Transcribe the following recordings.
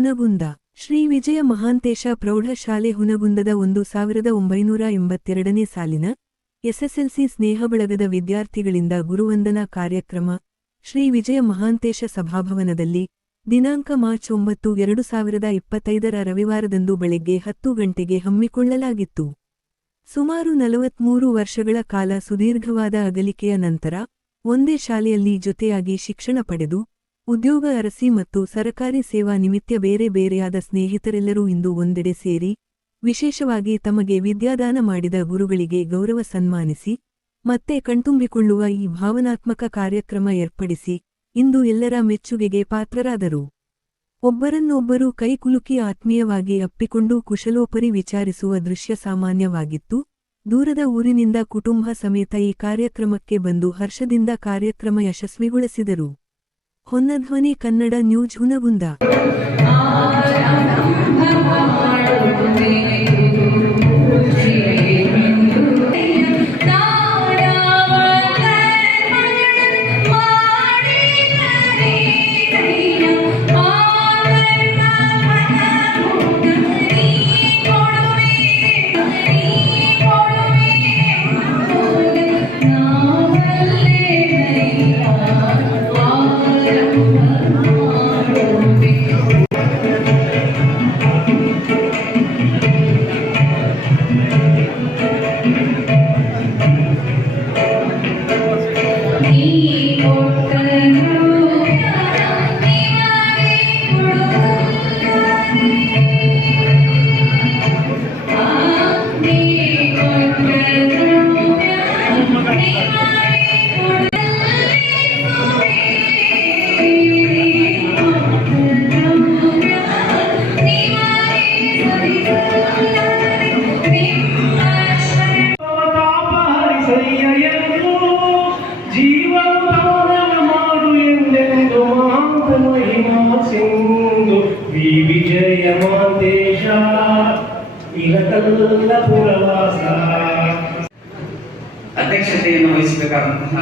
ಹುನಗುಂದ ಶ್ರೀ ವಿಜಯ ಮಹಾಂತೇಶ ಪ್ರೌಢಶಾಲೆ ಹುನಗುಂದದ 1982ನೇ ಸಾಲಿನ ಎಸ್ಎಸ್ಎಲ್ಸಿ ಸ್ನೇಹಬಳಗದ ವಿದ್ಯಾರ್ಥಿಗಳಿಂದ ಗುರುವಂದನಾ ಕಾರ್ಯಕ್ರಮ ಶ್ರೀ ವಿಜಯ ಮಹಾಂತೇಶ ಸಭಾಭವನದಲ್ಲಿ ದಿನಾಂಕ ಮಾರ್ಚ್ 9, 2025 ರವಿವಾರದಂದು ಬೆಳಗ್ಗೆ 10 ಗಂಟೆಗೆ ಹಮ್ಮಿಕೊಳ್ಳಲಾಗಿತ್ತು. ಸುಮಾರು 43 ವರ್ಷಗಳ ಕಾಲ ಸುದೀರ್ಘವಾದ ಅಗಲಿಕೆಯ ನಂತರ ಒಂದೇ ಶಾಲೆಯಲ್ಲಿ ಜೊತೆಯಾಗಿ ಶಿಕ್ಷಣ ಪಡೆದು ಉದ್ಯೋಗ ಅರಸಿ ಮತ್ತು ಸರಕಾರಿ ಸೇವಾ ನಿಮಿತ್ತ ಬೇರೆ ಬೇರೆಯಾದ ಸ್ನೇಹಿತರೆಲ್ಲರೂ ಇಂದು ಒಂದೆಡೆ ಸೇರಿ ವಿಶೇಷವಾಗಿ ತಮಗೆ ವಿದ್ಯಾದಾನ ಮಾಡಿದ ಗುರುಗಳಿಗೆ ಗೌರವ ಸನ್ಮಾನಿಸಿ ಮತ್ತೆ ಕಣ್ತುಂಬಿಕೊಳ್ಳುವ ಈ ಭಾವನಾತ್ಮಕ ಕಾರ್ಯಕ್ರಮ ಏರ್ಪಡಿಸಿ ಇಂದು ಎಲ್ಲರ ಮೆಚ್ಚುಗೆಗೆ ಪಾತ್ರರಾದರು. ಒಬ್ಬರನ್ನೊಬ್ಬರು ಕೈಕುಲುಕಿ ಆತ್ಮೀಯವಾಗಿ ಅಪ್ಪಿಕೊಂಡು ಕುಶಲೋಪರಿ ವಿಚಾರಿಸುವ ದೃಶ್ಯ ಸಾಮಾನ್ಯವಾಗಿತ್ತು. ದೂರದ ಊರಿನಿಂದ ಕುಟುಂಬ ಸಮೇತ ಈ ಕಾರ್ಯಕ್ರಮಕ್ಕೆ ಬಂದು ಹರ್ಷದಿಂದ ಕಾರ್ಯಕ್ರಮ ಯಶಸ್ವಿಗೊಳಿಸಿದರು. ಹೊನ್ನಧ್ವನಿ ಕನ್ನಡ ನ್ಯೂಸ್ ಹುನಗುಂದ. ವಿಜಯ ಮಹಾಂತೇಶ ಇಹಕಲ್ಲ ಪುರವಾಸ. ಅಧ್ಯಕ್ಷತೆಯನ್ನು ವಹಿಸಬೇಕಾದಂತಹ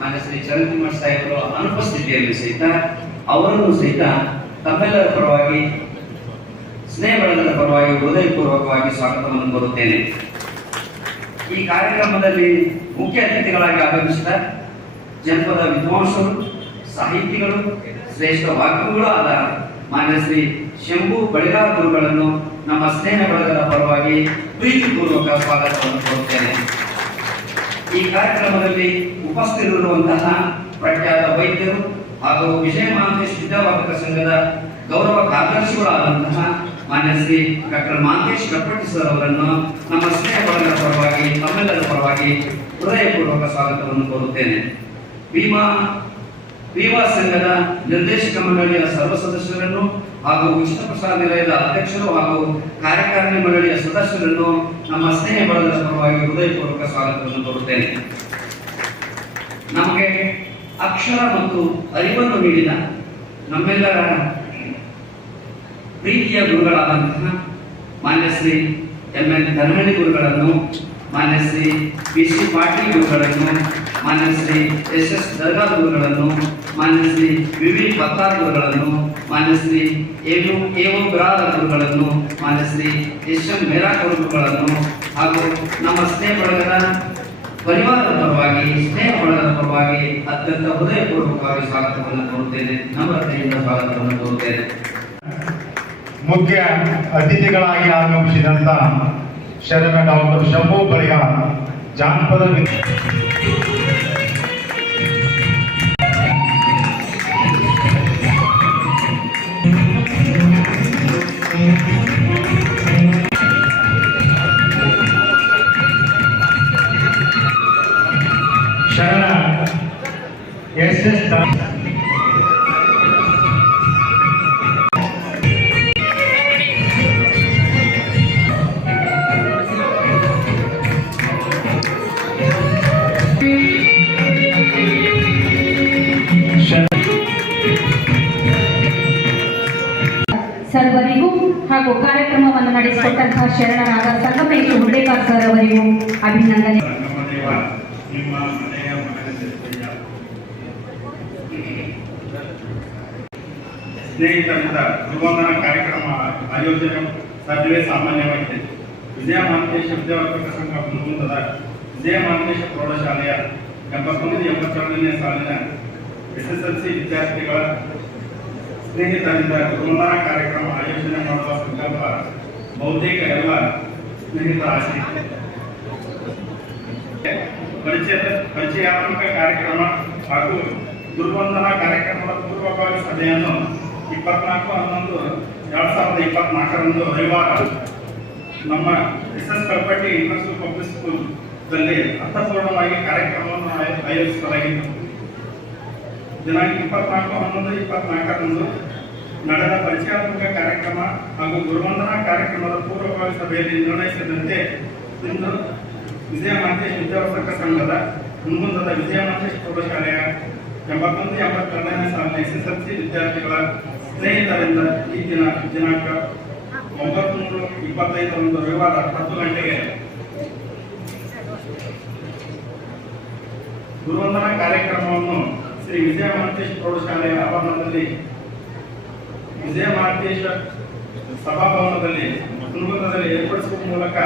ಮಾನ್ಯ ಶ್ರೀ ಚರಣಕುಮಾರ್ ಸಾಹೇಬರು ಅನುಪಸ್ಥಿತಿಯಲ್ಲಿ ಸಹಿತ ಅವರನ್ನು ಸಹಿತ ತಮ್ಮೆಲ್ಲರ ಪರವಾಗಿ ಸ್ನೇಹ ಬಳಗದ ಪರವಾಗಿ ಹೃದಯಪೂರ್ವಕವಾಗಿ ಸ್ವಾಗತವನ್ನು ಕೋರುತ್ತೇನೆ. ಈ ಕಾರ್ಯಕ್ರಮದಲ್ಲಿ ಮುಖ್ಯ ಅತಿಥಿಗಳಾಗಿ ಆಗಮಿಸಿದ ಜನಪದ ವಿದ್ವಾಂಸರು, ಸಾಹಿತಿಗಳು, ಶ್ರೇಷ್ಠ ವಾಗ್ಮಿಗಳು ಆದ ಮಾನ್ಯ ಶ್ರೀ ಶಂಭು ಬಳಿಗಾರ ಗುರುಗಳನ್ನು ನಮ್ಮ ಸ್ನೇಹ ಬಳಗದ ಪರವಾಗಿ ಪ್ರೀತಿಪೂರ್ವಕ ಸ್ವಾಗತವನ್ನು ಕೋರುತ್ತೇನೆ. ಈ ಕಾರ್ಯಕ್ರಮದಲ್ಲಿ ಉಪಸ್ಥಿತರಿರುವಂತಹ ಪ್ರಖ್ಯಾತ ವೈದ್ಯರು ಹಾಗೂ ವಿಜಯ ಮಹಾಂತೇಶ ವಿದ್ಯಾವರ್ಧಕ ಸಂಘದ ಗೌರವ ಕಾರ್ಯದರ್ಶಿಗಳಾದಂತಹ ಮಾನ್ಯ ಶ್ರೀ ಡಾಕ್ಟರ್ ಮಹಾಂತೇಶ್ ಕಟ್ಪಟ್ಟಿ ಸರ್ ಅವರನ್ನು ನಮ್ಮ ಸ್ನೇಹ ಬಳಗದ ಪರವಾಗಿ ತಮ್ಮೆಲ್ಲರ ಪರವಾಗಿ ಹೃದಯಪೂರ್ವಕ ಸ್ವಾಗತವನ್ನು ಕೋರುತ್ತೇನೆ. ವಿವಾ ಸಂಘದ ನಿರ್ದೇಶಕ ಮಂಡಳಿಯ ಸರ್ವ ಸದಸ್ಯರನ್ನು ಹಾಗೂ ಉಚಿತ ಪ್ರಸಾರ ನಿಲಯದ ಅಧ್ಯಕ್ಷರು ಹಾಗೂ ಕಾರ್ಯಕಾರಿಣಿ ಮಂಡಳಿಯ ಸದಸ್ಯರನ್ನು ನಮ್ಮ ಸ್ನೇಹ ಬಳಗದ ಪರವಾಗಿ ಹೃದಯಪೂರ್ವಕ ಸ್ವಾಗತವನ್ನು ಕೋರುತ್ತೇನೆ. ನಮಗೆ ಅಕ್ಷರ ಮತ್ತು ಅರಿವನ್ನು ನೀಡಿದ ನಮ್ಮೆಲ್ಲರ ಪ್ರೀತಿಯ ಗುರುಗಳಾದಂತಹ ಮಾನ್ಯ ಶ್ರೀ ಎಂ.ಎನ್. ಧನಹಳ್ಳಿ ಗುರುಗಳನ್ನು, ಮಾನ್ಯ ಶ್ರೀ ಪಿ.ಸಿ. ಪಾಟೀಲ್ ಗುರುಗಳನ್ನು, ಮಾನ್ಯ ಶ್ರೀ ಎಸ್.ಎಸ್. ದರ್ಗಾ ಗುರುಗಳನ್ನು, ಮಾನ್ಯ ಶ್ರೀ ವಿ.ವಿ. ಪತ್ತಾರ್ ಗುರುಗಳನ್ನು, ಮಾನ್ಯ ಶ್ರೀ ಎ.ಓ. ಬಿರಾದ ಗುರುಗಳನ್ನು, ಮಾನ್ಯ ಶ್ರೀ ಎಸ್.ಎಂ. ಮೇರಾಕ್ ಗುರುಗಳನ್ನು ಹಾಗೂ ನಮ್ಮ ಸ್ನೇಹ ಬಳಗದ ಪರಿವಾರದ ಪರವಾಗಿ ಸ್ನೇಹ ಬಳಗದ ಪರವಾಗಿ ಅತ್ಯಂತ ಹೃದಯಪೂರ್ವಕವಾಗಿ ಸ್ವಾಗತವನ್ನು ಕೋರುತ್ತೇನೆ. ನಮ್ರತೆಯಿಂದ ಸ್ವಾಗತವನ್ನು ಕೋರುತ್ತೇನೆ. ಮುಖ್ಯ ಅತಿಥಿಗಳಾಗಿ ಆಗಮಿಸಿದಂತ ಶರಣ ಡಾಕ್ಟರ್ ಶಂಭು ಬಳಿಗಾರ್ ಜಾನಪದ ಶರಣ ಎಸ್.ಎಸ್. ಸರ್ವರಿಗೂ ಹಾಗೂ ಕಾರ್ಯಕ್ರಮವನ್ನು ನಡೆಸಿಕೊಟ್ಟಂತಹ ಶರಣರಾದ ಸಂಗಮೇಶ್ ಹುಂಡೇಕರ್ ಸರ್ ಅವರಿಗೂ ಅಭಿನಂದನೆ. ಸ್ನೇಹಿತರಿಂದ ಗುರುವಂದನಾ ಕಾರ್ಯಕ್ರಮ ಆಯೋಜನೆ ಸಾಧ್ಯವೇ ಸಾಮಾನ್ಯವಾಗಿದೆ. ವಿಜಯ ಮಹಾಂತೇಶ ವಿದ್ಯಾವರ್ಧಕ ಸಂಘ ಮುಂದದ ವಿಜಯ ಮಹಾಂತೇಶ ಪ್ರೌಢಶಾಲೆಯ 81-82ನೇ ಸಾಲಿನ SSLC ವಿದ್ಯಾರ್ಥಿಗಳ ಸ್ನೇಹಿತರಿಂದ ಗುರುವಂದನಾ ಕಾರ್ಯಕ್ರಮ ಆಯೋಜನೆ ಮಾಡುವ ಸಂಕಲ್ಪ ಬಹುತೇಕ ಎಲ್ಲ ಸ್ನೇಹಿತರ ಆಸೆ. ಪರಿಚಯಾತ್ಮಕ ಕಾರ್ಯಕ್ರಮ ಹಾಗೂ ಗುರುವಂದನಾ ಕಾರ್ಯಕ್ರಮದ ಪೂರ್ವಭಾವಿ ಸಭೆಯನ್ನು 24/11/2024 ರವಿವಾರ ನಮ್ಮ SS ಕಲ್ಪಟ್ಟಿ ಇಂಟರ್ನ್ಯಾಷನಲ್ ಪಬ್ಲಿಕ್ ಸ್ಕೂಲ್ದಲ್ಲಿ ಅರ್ಥಪೂರ್ಣವಾಗಿ ಕಾರ್ಯಕ್ರಮವನ್ನು ಆಯೋಜಿಸಲಾಗಿತ್ತು. ದಿನಾಂಕ 24/11/2024 ನಡೆದ ಪರಿಚಯಾತ್ಮಕ ಕಾರ್ಯಕ್ರಮ ಹಾಗೂ ಗುರುವಂದನಾ ಕಾರ್ಯಕ್ರಮದ ಪೂರ್ವಭಾವಿ ಸಭೆಯಲ್ಲಿ ನಿರ್ಣಯಿಸಿದಂತೆ ಇಂದು ವಿಜಯ ಮಹಾಂತೇಶ ವಿದ್ಯಾವರ್ಧಕ ಸಂಘದ ಹುನಗುಂದದ ವಿಜಯ ಮಹಾಂತೇಶ ಪ್ರೌಢಶಾಲೆಯ 81-82ನೇ ಸಾಲಿನ SSLC ವಿದ್ಯಾರ್ಥಿಗಳ ಸ್ನೇಹಿತರಿಂದ ಈ ದಿನಾಂಕ 9/3/25 ರವಿವಾರ 10 ಗಂಟೆಗೆ ಗುರುವಂದನಾ ಕಾರ್ಯಕ್ರಮವನ್ನು ಶ್ರೀ ವಿಜಯ ಮಹಾಂತೇಶ ಪ್ರೌಢಶಾಲೆಯ ಆವರಣದಲ್ಲಿ ವಿಜಯ ಮಹಾಂತೇಶ ಸಭಾಭವನದಲ್ಲಿ ಹುನಗುಂದದಲ್ಲಿ ಏರ್ಪಡಿಸುವ ಮೂಲಕ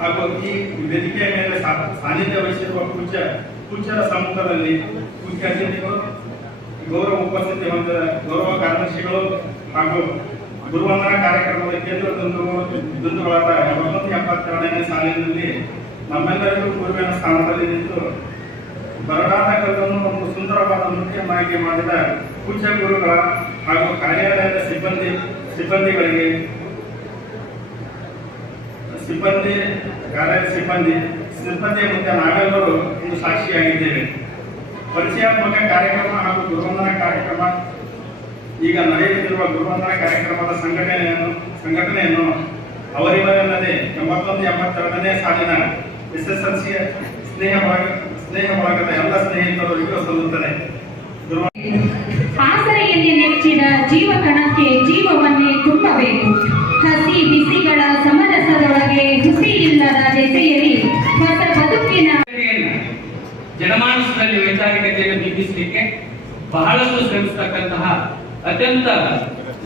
ಹಾಗೂ ಈ ವೇದಿಕೆಯ ಮೇಲೆ ಸಾನ್ನಿಧ್ಯ ವಹಿಸಿರುವ ಪೂಜ್ಯರ ಸಮ್ಮುಖದಲ್ಲಿ ಮುಖ್ಯ ಅತಿಥಿಗಳು, ಗೌರವ ಉಪಸ್ಥಿತಿ ಹೊಂದಿದ ಗೌರವ ಕಾರ್ಯದರ್ಶಿಗಳು ಹಾಗೂ ಗುರುವಂದನಾ ಕಾರ್ಯಕ್ರಮದ ಕೇಂದ್ರ ಬಿಂದುಗಳಾದ 81-82ನೇ ಸಾಲಿನಲ್ಲಿ ನಮ್ಮೆಲ್ಲರಿಗೂ ಗುರುವಿನ ಸ್ಥಾನದಲ್ಲಿ ನಿಂತು ಬರಡಾದ ಕಲ್ಲನ್ನು ಒಂದು ಸುಂದರವಾದ ನೃತ್ಯವಾಗಿ ಮಾಡಿದ ಪೂಜ್ಯ ಗುರುಗಳ ಹಾಗೂ ಕಾರ್ಯಾಲಯದ ಸಿಬ್ಬಂದಿಗಳಿಗೆ ಸಿಬ್ಬಂದಿಯ ಮುಂದೆ ನಾವೆಲ್ಲರೂ ಇಂದು ಸಾಕ್ಷಿಯಾಗಿದ್ದೇವೆ. ಪರಿಚಯಾತ್ಮಕ ಕಾರ್ಯಕ್ರಮ ಹಾಗೂ ಗುರುವಂದನಾ ಕಾರ್ಯಕ್ರಮ ಈಗ ನಡೆಯುತ್ತಿರುವ ಗುರುವಂದನಾ ಕಾರ್ಯಕ್ರಮದ ಸಂಘಟನೆಯನ್ನು ಅವರಿವರಲ್ಲದೆ 81-82ನೇ ಸಾಲಿನ SSLC ಸ್ನೇಹ ಬಳಗದ ಎಲ್ಲ ಸ್ನೇಹಿತರು ಸಲ್ಲುತ್ತದೆ. ಆಸರೆಯಲ್ಲಿ ನೆಚ್ಚಿದ ಜೀವ ಕಣಕ್ಕೆ ಜೀವವನ್ನೇ ತುಂಬಬೇಕು. ಹಸಿ ಬಿಸಿಗಳ ಸಮರಸದೊಳಗೆ ಹುಸಿ ಇಲ್ಲದ ದೆಸೆಯಲ್ಲಿ ಹೊಸ ಬದುಕಿನ ಜನಮಾನಸದಲ್ಲಿ ವೈಚಾರಿಕತೆಯನ್ನು ಬಿಂಬಿಸಲಿಕ್ಕೆ ಬಹಳಷ್ಟು ಶ್ರಮಿಸತಕ್ಕಂತಹ ಅತ್ಯಂತ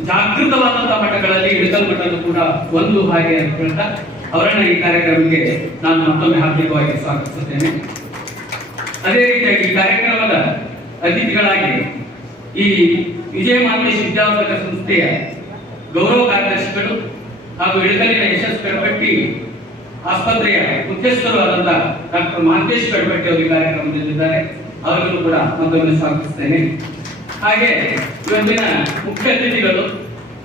ಜಾಗೃತವಾದಂತಹ ಮಠಗಳಲ್ಲಿ ಇಳಕಲ್ ಮಠದ್ದು ಕೂಡ ಒಂದು ಹಾಗೆ ಅಂತ ಹೇಳ್ತಾ ಅವರನ್ನ ಈ ಕಾರ್ಯಕ್ರಮಕ್ಕೆ ನಾನು ಮತ್ತೊಮ್ಮೆ ಹಾರ್ದಿಕವಾಗಿ ಸ್ವಾಗತಿಸುತ್ತೇನೆ. ಅದೇ ರೀತಿಯಾಗಿ ಈ ಕಾರ್ಯಕ್ರಮದ ಅತಿಥಿಗಳಾಗಿ ಈ ವಿಜಯ ಮಹಾಂತೇಶ ವಿದ್ಯಾವರ್ಧಕ ಸಂಸ್ಥೆಯ ಗೌರವ ಕಾರ್ಯದರ್ಶಿಗಳು ಹಾಗೂ ಇಳಕಲಿನ ಯಶಸ್ ಕಡಪಟ್ಟಿ ಆಸ್ಪತ್ರೆಯ ಮುಖ್ಯಸ್ಥರು ಆದಂತಹ ಡಾಕ್ಟರ್ ಮಹಾಂತೇಶ್ ಕಡಪಟ್ಟಿ ಅವರು ಈ ಕಾರ್ಯಕ್ರಮದಲ್ಲಿದ್ದಾರೆ. ಅವರನ್ನು ಕೂಡ ಮತ್ತೊಮ್ಮೆ ಸ್ವಾಗತಿಸ್ತೇನೆ. ಹಾಗೆ ಇವತ್ತಿನ ಮುಖ್ಯ ಅತಿಥಿಗಳು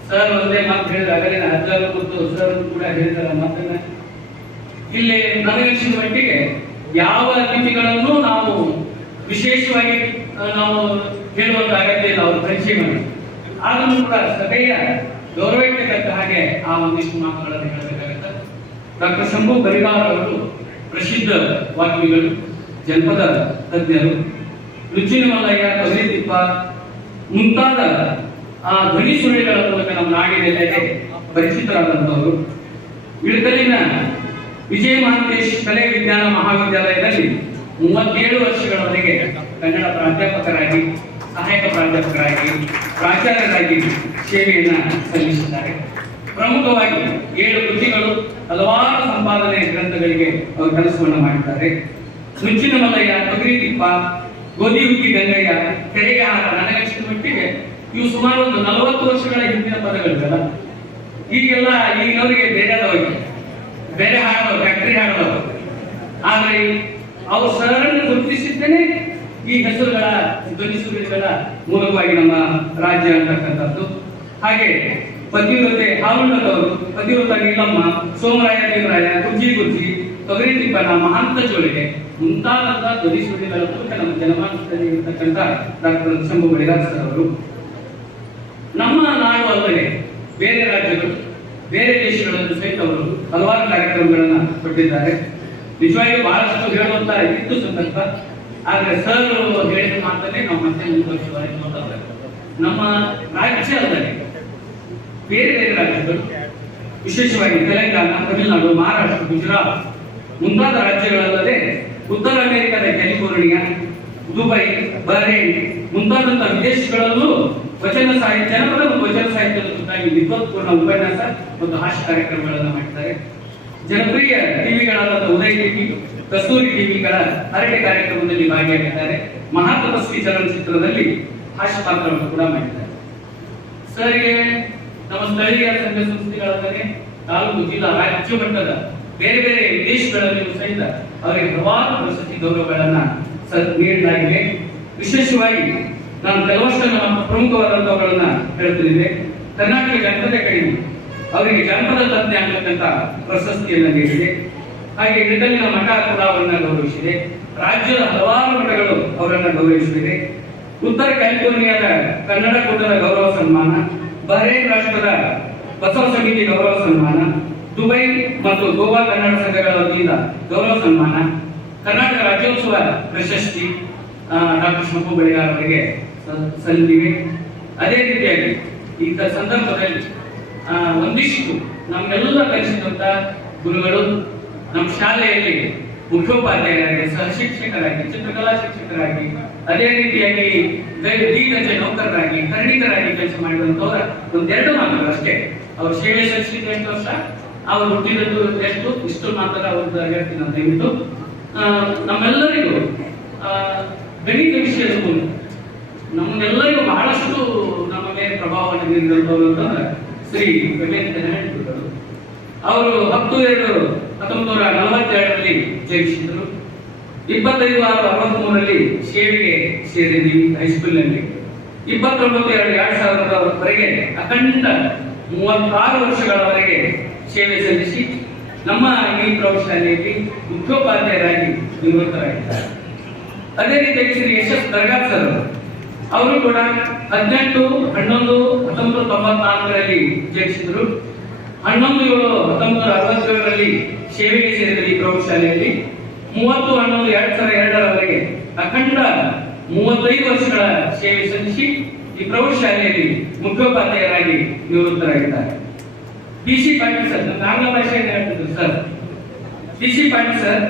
ಸರ್ ಒಂದೇ ಮಾತು ಹೇಳಿದ ಅಗಲಿನ ಅಜ್ಜರು ಮತ್ತು ಸರ್ ಕೂಡ ಹೇಳಿದಾರ ಮಾತನ್ನ ಇಲ್ಲಿ ನನಗನ್ಸಿದ ಮಟ್ಟಿಗೆ ಯಾವ ಅತಿಥಿಗಳನ್ನು ನಾವು ವಿಶೇಷವಾಗಿ ನಾವು ಹೇಳುವಂತ ಅಗತ್ಯ ಇಲ್ಲ. ಅವರು ಪರಿಚಯ ಮಾಡಿ ಆದರೂ ಕೂಡ ಸಭೆಯ ಗೌರವಕ್ಕೆ ತಕ್ಕ ಹಾಗೆ ಆ ಒಂದಿಷ್ಟು ಮಾತುಗಳನ್ನು ಹೇಳಬೇಕಾಗತ್ತೆ. ಡಾಕ್ಟರ್ ಶಂಭು ಬರಿಗಾರ್ ಅವರು ಪ್ರಸಿದ್ಧ ವಾಗ್ಮಿಗಳು, ಜನಪದ ತಜ್ಞರು, ರುಚಿನ ಮಲ್ಲಯ್ಯ, ಕವಿತಿಪ್ಪ ಮುಂತಾದ ಆ ಧ್ವನಿ ಸುರುಳಿಗಳ ಮೂಲಕ ನಮ್ಮ ನಾಡಿನೆಲ್ಲೆಡೆ ಪರಿಚಿತರಾದಂಥವರು. ಇಳಕಲಿನ ವಿಜಯ ಮಹಾಂತೇಶ್ ಕಲೆ ವಿಜ್ಞಾನ ಮಹಾವಿದ್ಯಾಲಯದಲ್ಲಿ 37 ವರ್ಷಗಳವರೆಗೆ ಕನ್ನಡ ಪ್ರಾಧ್ಯಾಪಕರಾಗಿ, ಸಹಾಯಕ ಪ್ರಾಧ್ಯಾಪಕರಾಗಿ, ಪ್ರಾಚಾರ್ಯರಾಗಿ ಸೇವೆಯನ್ನ ಸಲ್ಲಿಸಿದ್ದಾರೆ. ಪ್ರಮುಖವಾಗಿ 7 ಕೃತಿಗಳು, ಹಲವಾರು ಸಂಪಾದನೆ ಗ್ರಂಥಗಳಿಗೆ ಅವರು ಕೆಲಸವನ್ನು ಮಾಡಿದ್ದಾರೆ. ನುಚ್ಚಿನ ಮಲ್ಲಯ್ಯ, ಕವಿತಿಪ್ಪ, ಗೋಧಿ ಹುಕ್ಕಿ ಗಂಗಯ್ಯ, ಕೆರೆಗೆ ಹಾರ, ನನಗನ್ಸಿದ ಮಟ್ಟಿಗೆ ಇವು ಸುಮಾರು ಒಂದು 40 ವರ್ಷಗಳ ಹಿಂದಿನ ಪದಗಳಿರಲ್ಲ. ಈಗೆಲ್ಲ ಈಗಿನವರಿಗೆ ಬೇರೆ ಹಾಡೋದು, ಫ್ಯಾಕ್ಟರಿ ಹಾಡೋದು. ಆದ್ರೆ ಅವ್ರ ಸರನ್ನು ಗುರುತಿಸಿದ್ದೇನೆ ಈ ಹೆಸರುಗಳ ಧ್ವನಿಸುಗಳ ಮೂಲಕವಾಗಿ ನಮ್ಮ ರಾಜ್ಯ ಅಂತಕ್ಕಂಥದ್ದು. ಹಾಗೆ ಪತಿವ್ರತೆ ಹಾಲುಣ್ಣದವರು, ಪತಿವ್ರತ ನೀಲಮ್ಮ, ಸೋಮರಾಯ ದೇವರಾಯ, ಗುರ್ಜಿ, ತೊಗರಿ ತಿಪ್ಪನ, ಮಹಾಂತ ಚೋಳಿಗೆ ಮುಂತಾದಂತಹ ಧ್ವನಿಸುಗಳ ಮೂಲಕ ನಮ್ಮ ಜನಮಾನಸದಲ್ಲಿ ಇರತಕ್ಕಂಥ ಡಾಕ್ಟರ್ ಶಂಭು ಬಳಿಗಾರ್ ಸರ್ ಅವರು ನಮ್ಮ ನಾಡು ಅಲ್ಲದೆ ಬೇರೆ ರಾಜ್ಯಗಳು, ಬೇರೆ ದೇಶಗಳಲ್ಲೂ ಸಹಿತ ಅವರು ಹಲವಾರು ಕಾರ್ಯಕ್ರಮಗಳನ್ನ ಕೊಟ್ಟಿದ್ದಾರೆ. ನಿಜವಾಗಿ ಬಹಳಷ್ಟು ಹೇಳುವಂತ ಇತ್ತು ಸಂದರ್ಭ. ಆದ್ರೆ ಸರ್ ಹೇಳಿದ ಮಾತನ್ನೇ ನಾವು ಮತ್ತೆ ಮುಂದುವರಿಸುವ. ನಮ್ಮ ರಾಜ್ಯ ಅಲ್ಲದೆ ಬೇರೆ ರಾಜ್ಯಗಳು, ವಿಶೇಷವಾಗಿ ತೆಲಂಗಾಣ, ತಮಿಳುನಾಡು, ಮಹಾರಾಷ್ಟ್ರ, ಗುಜರಾತ್ ಮುಂತಾದ ರಾಜ್ಯಗಳಲ್ಲದೆ ಉತ್ತರ ಅಮೆರಿಕದ ಕ್ಯಾಲಿಫೋರ್ನಿಯಾ, ದುಬೈ, ಬಹ್ರೇನ್ ಮುಂತಾದಂತಹ ವಿದೇಶಗಳಲ್ಲೂ ವಚನ ಸಾಹಿತ್ಯ, ಜನಪದ ಮತ್ತು ವಚನ ಸಾಹಿತ್ಯದ ಕುರಿತಾಗಿ ವಿದ್ವತ್ಪೂರ್ಣ ಉಪನ್ಯಾಸ ಮತ್ತು ಹಾಸ್ಯ ಕಾರ್ಯಕ್ರಮಗಳನ್ನು ಮಾಡಿದ್ದಾರೆ. ಜನಪ್ರಿಯ ಟಿವಿಗಳಾದ ಉದಯ ಟಿವಿ, ಕಸ್ತೂರಿ ಟಿವಿಗಳ ಹರಟೆ ಕಾರ್ಯಕ್ರಮದಲ್ಲಿ ಭಾಗಿಯಾಗಿದ್ದಾರೆ. ಮಹಾತಪಸ್ವಿ ಚಲನಚಿತ್ರದಲ್ಲಿ ಹಾಸ್ಯ ಪಾತ್ರವನ್ನು ಕೂಡ ಮಾಡಿದ್ದಾರೆ. ಸರ್ಗೆ ನಮ್ಮ ಸ್ಥಳೀಯ ಸಂಘ ಸಂಸ್ಥೆಗಳಾದರೆ ತಾಲೂಕು, ಜಿಲ್ಲಾ, ರಾಜ್ಯ ಮಟ್ಟದ ಬೇರೆ ಬೇರೆ ವಿದೇಶಗಳಲ್ಲಿಯೂ ಸಹಿತ ಅವರಿಗೆ ಹಲವಾರು ಪ್ರಶಸ್ತಿ ಗೌರವಗಳನ್ನ ನೀಡಲಾಗಿದೆ. ವಿಶೇಷವಾಗಿ ನಾನು ಕೆಲವಷ್ಟು ನಮ್ಮ ಪ್ರಮುಖವಾದಂತವುಗಳನ್ನ ಹೇಳ್ತಿದ್ದೇನೆ. ಕರ್ನಾಟಕ ಜನಪದ ಅಕಾಡೆಮಿ ಅವರಿಗೆ ಜನಪದ ತಜ್ಞ ಅಂತಕ್ಕಂಥ ಪ್ರಶಸ್ತಿಯನ್ನು ನೀಡಿದೆ. ಹಾಗೆ ಇಟಲಿನ ಮಠ ಕೂಡ ಅವರನ್ನ ಗೌರವಿಸಿದೆ. ರಾಜ್ಯದ ಹಲವಾರು ಮಠಗಳು ಅವರನ್ನ ಗೌರವಿಸಿದೆ. ಉತ್ತರ ಕ್ಯಾಲಿಫೋರ್ನಿಯಾದ ಕನ್ನಡ ಕೂಟದ ಗೌರವ ಸನ್ಮಾನ, ಬಹರೇನ್ ರಾಷ್ಟ್ರದ ಬಸವ ಸಮಿತಿ ಗೌರವ ಸನ್ಮಾನ, ದುಬೈ ಮತ್ತು ಗೋವಾ ಕನ್ನಡ ಸಂಘಗಳ ವತಿಯಿಂದ ಗೌರವ ಸನ್ಮಾನ, ಕರ್ನಾಟಕ ರಾಜ್ಯೋತ್ಸವ ಪ್ರಶಸ್ತಿ ಡಾಕ್ಟರ್ ಶಂಭು ಬಳಿಗಾರ್ ಅವರಿಗೆ ಸಲ್ಲಿಸಿವೆ. ಅದೇ ರೀತಿಯಾಗಿ ಈ ಸಂದರ್ಭದಲ್ಲಿ ಒಂದಿಷ್ಟು ನಮ್ಮೆಲ್ಲ ಕಲಿಸಿದಂತ ಗುರುಗಳು ನಮ್ಮ ಶಾಲೆಯಲ್ಲಿ ಮುಖ್ಯೋಪಾಧ್ಯಾಯರಾಗಿ, ಸಹ ಶಿಕ್ಷಕರಾಗಿ, ಚಿತ್ರಕಲಾ ಶಿಕ್ಷಕರಾಗಿ, ಅದೇ ರೀತಿಯಾಗಿ ದೀರ್ಘ ನೌಕರರಾಗಿ, ಕರ್ಣಿಕರಾಗಿ ಕೆಲಸ ಮಾಡಿದಂತವರ ಒಂದೆರಡು ಮಾತುಗಳು ಅಷ್ಟೇ. ಅವ್ರ ಸೇವೆ ಸಲ್ಲಿಸಿದ ಎಷ್ಟು ವರ್ಷ, ಅವ್ರು ಹುಟ್ಟಿದದ್ದು ಎಷ್ಟು, ಇಷ್ಟು ಮಾತ್ರ ಅವ್ರದ್ದು ಹೇಳ್ತೀನಿ ಅಂತ ಹೇಳ್ಬಿಟ್ಟು ನಮ್ಮೆಲ್ಲರಿಗೂ ಗಣಿತ ವಿಷಯದ ಮೂಲಕ ನಮ್ಮೆಲ್ಲರಿಗೂ ಬಹಳಷ್ಟು ನಮ್ಮ ಮೇಲೆ ಪ್ರಭಾವವನ್ನು ಬೀರಿದಂತವ್ರು ಅಂತಂದ್ರೆ ಶ್ರೀ ವೆಂಕಟೇಶ್ವರರು. ಅವರು 10/2/1942ರಲ್ಲಿ ಜನಿಸಿದರು. 25/6/63ರಲ್ಲಿ ಸೇವೆಗೆ ಸೇರಿದ್ವಿ ಹೈಸ್ಕೂಲ್ನಲ್ಲಿ. 29/2/2000ವರೆಗೆ ಅಖಂಡ 36 ವರ್ಷಗಳವರೆಗೆ ಸೇವೆ ಸಲ್ಲಿಸಿ ನಮ್ಮ ಈ ಪ್ರೌಢಶಾಲೆಯಲ್ಲಿ ಮುಖ್ಯೋಪಾಧ್ಯಾಯರಾಗಿ ನಿವೃತ್ತರಾಗಿದ್ದಾರೆ. ಅದೇ ರೀತಿಯಾಗಿ ಶ್ರೀ ಎಸ್ ದರ್ಗಾರ್ ಸರ್ ಅವರು ಕೂಡ 18/11/1994ರಲ್ಲಿ ಜನಿಸಿದರು. 11/7/1967ರಲ್ಲಿ ಸೇವೆಗೆ ಸೇರಿದ ಈ ಪ್ರೌಢಶಾಲೆಯಲ್ಲಿ 30/11/2002ರವರೆಗೆ ಅಖಂಡ 35 ವರ್ಷಗಳ ಸೇವೆ ಸಲ್ಲಿಸಿ ಈ ಪ್ರೌಢಶಾಲೆಯಲ್ಲಿ ಮುಖ್ಯೋಪಾಧ್ಯಾಯರಾಗಿ ನಿವೃತ್ತರಾಗಿದ್ದಾರೆ. ಸಿ ಪಾಟೀಲ್ ಸರ್, ಆಂಗ್ಲ ಭಾಷೆಯನ್ನು ಹೇಳ್ತಿದ್ರು ಸರ್. ಸಿ ಪಾಟೀಲ್ ಸರ್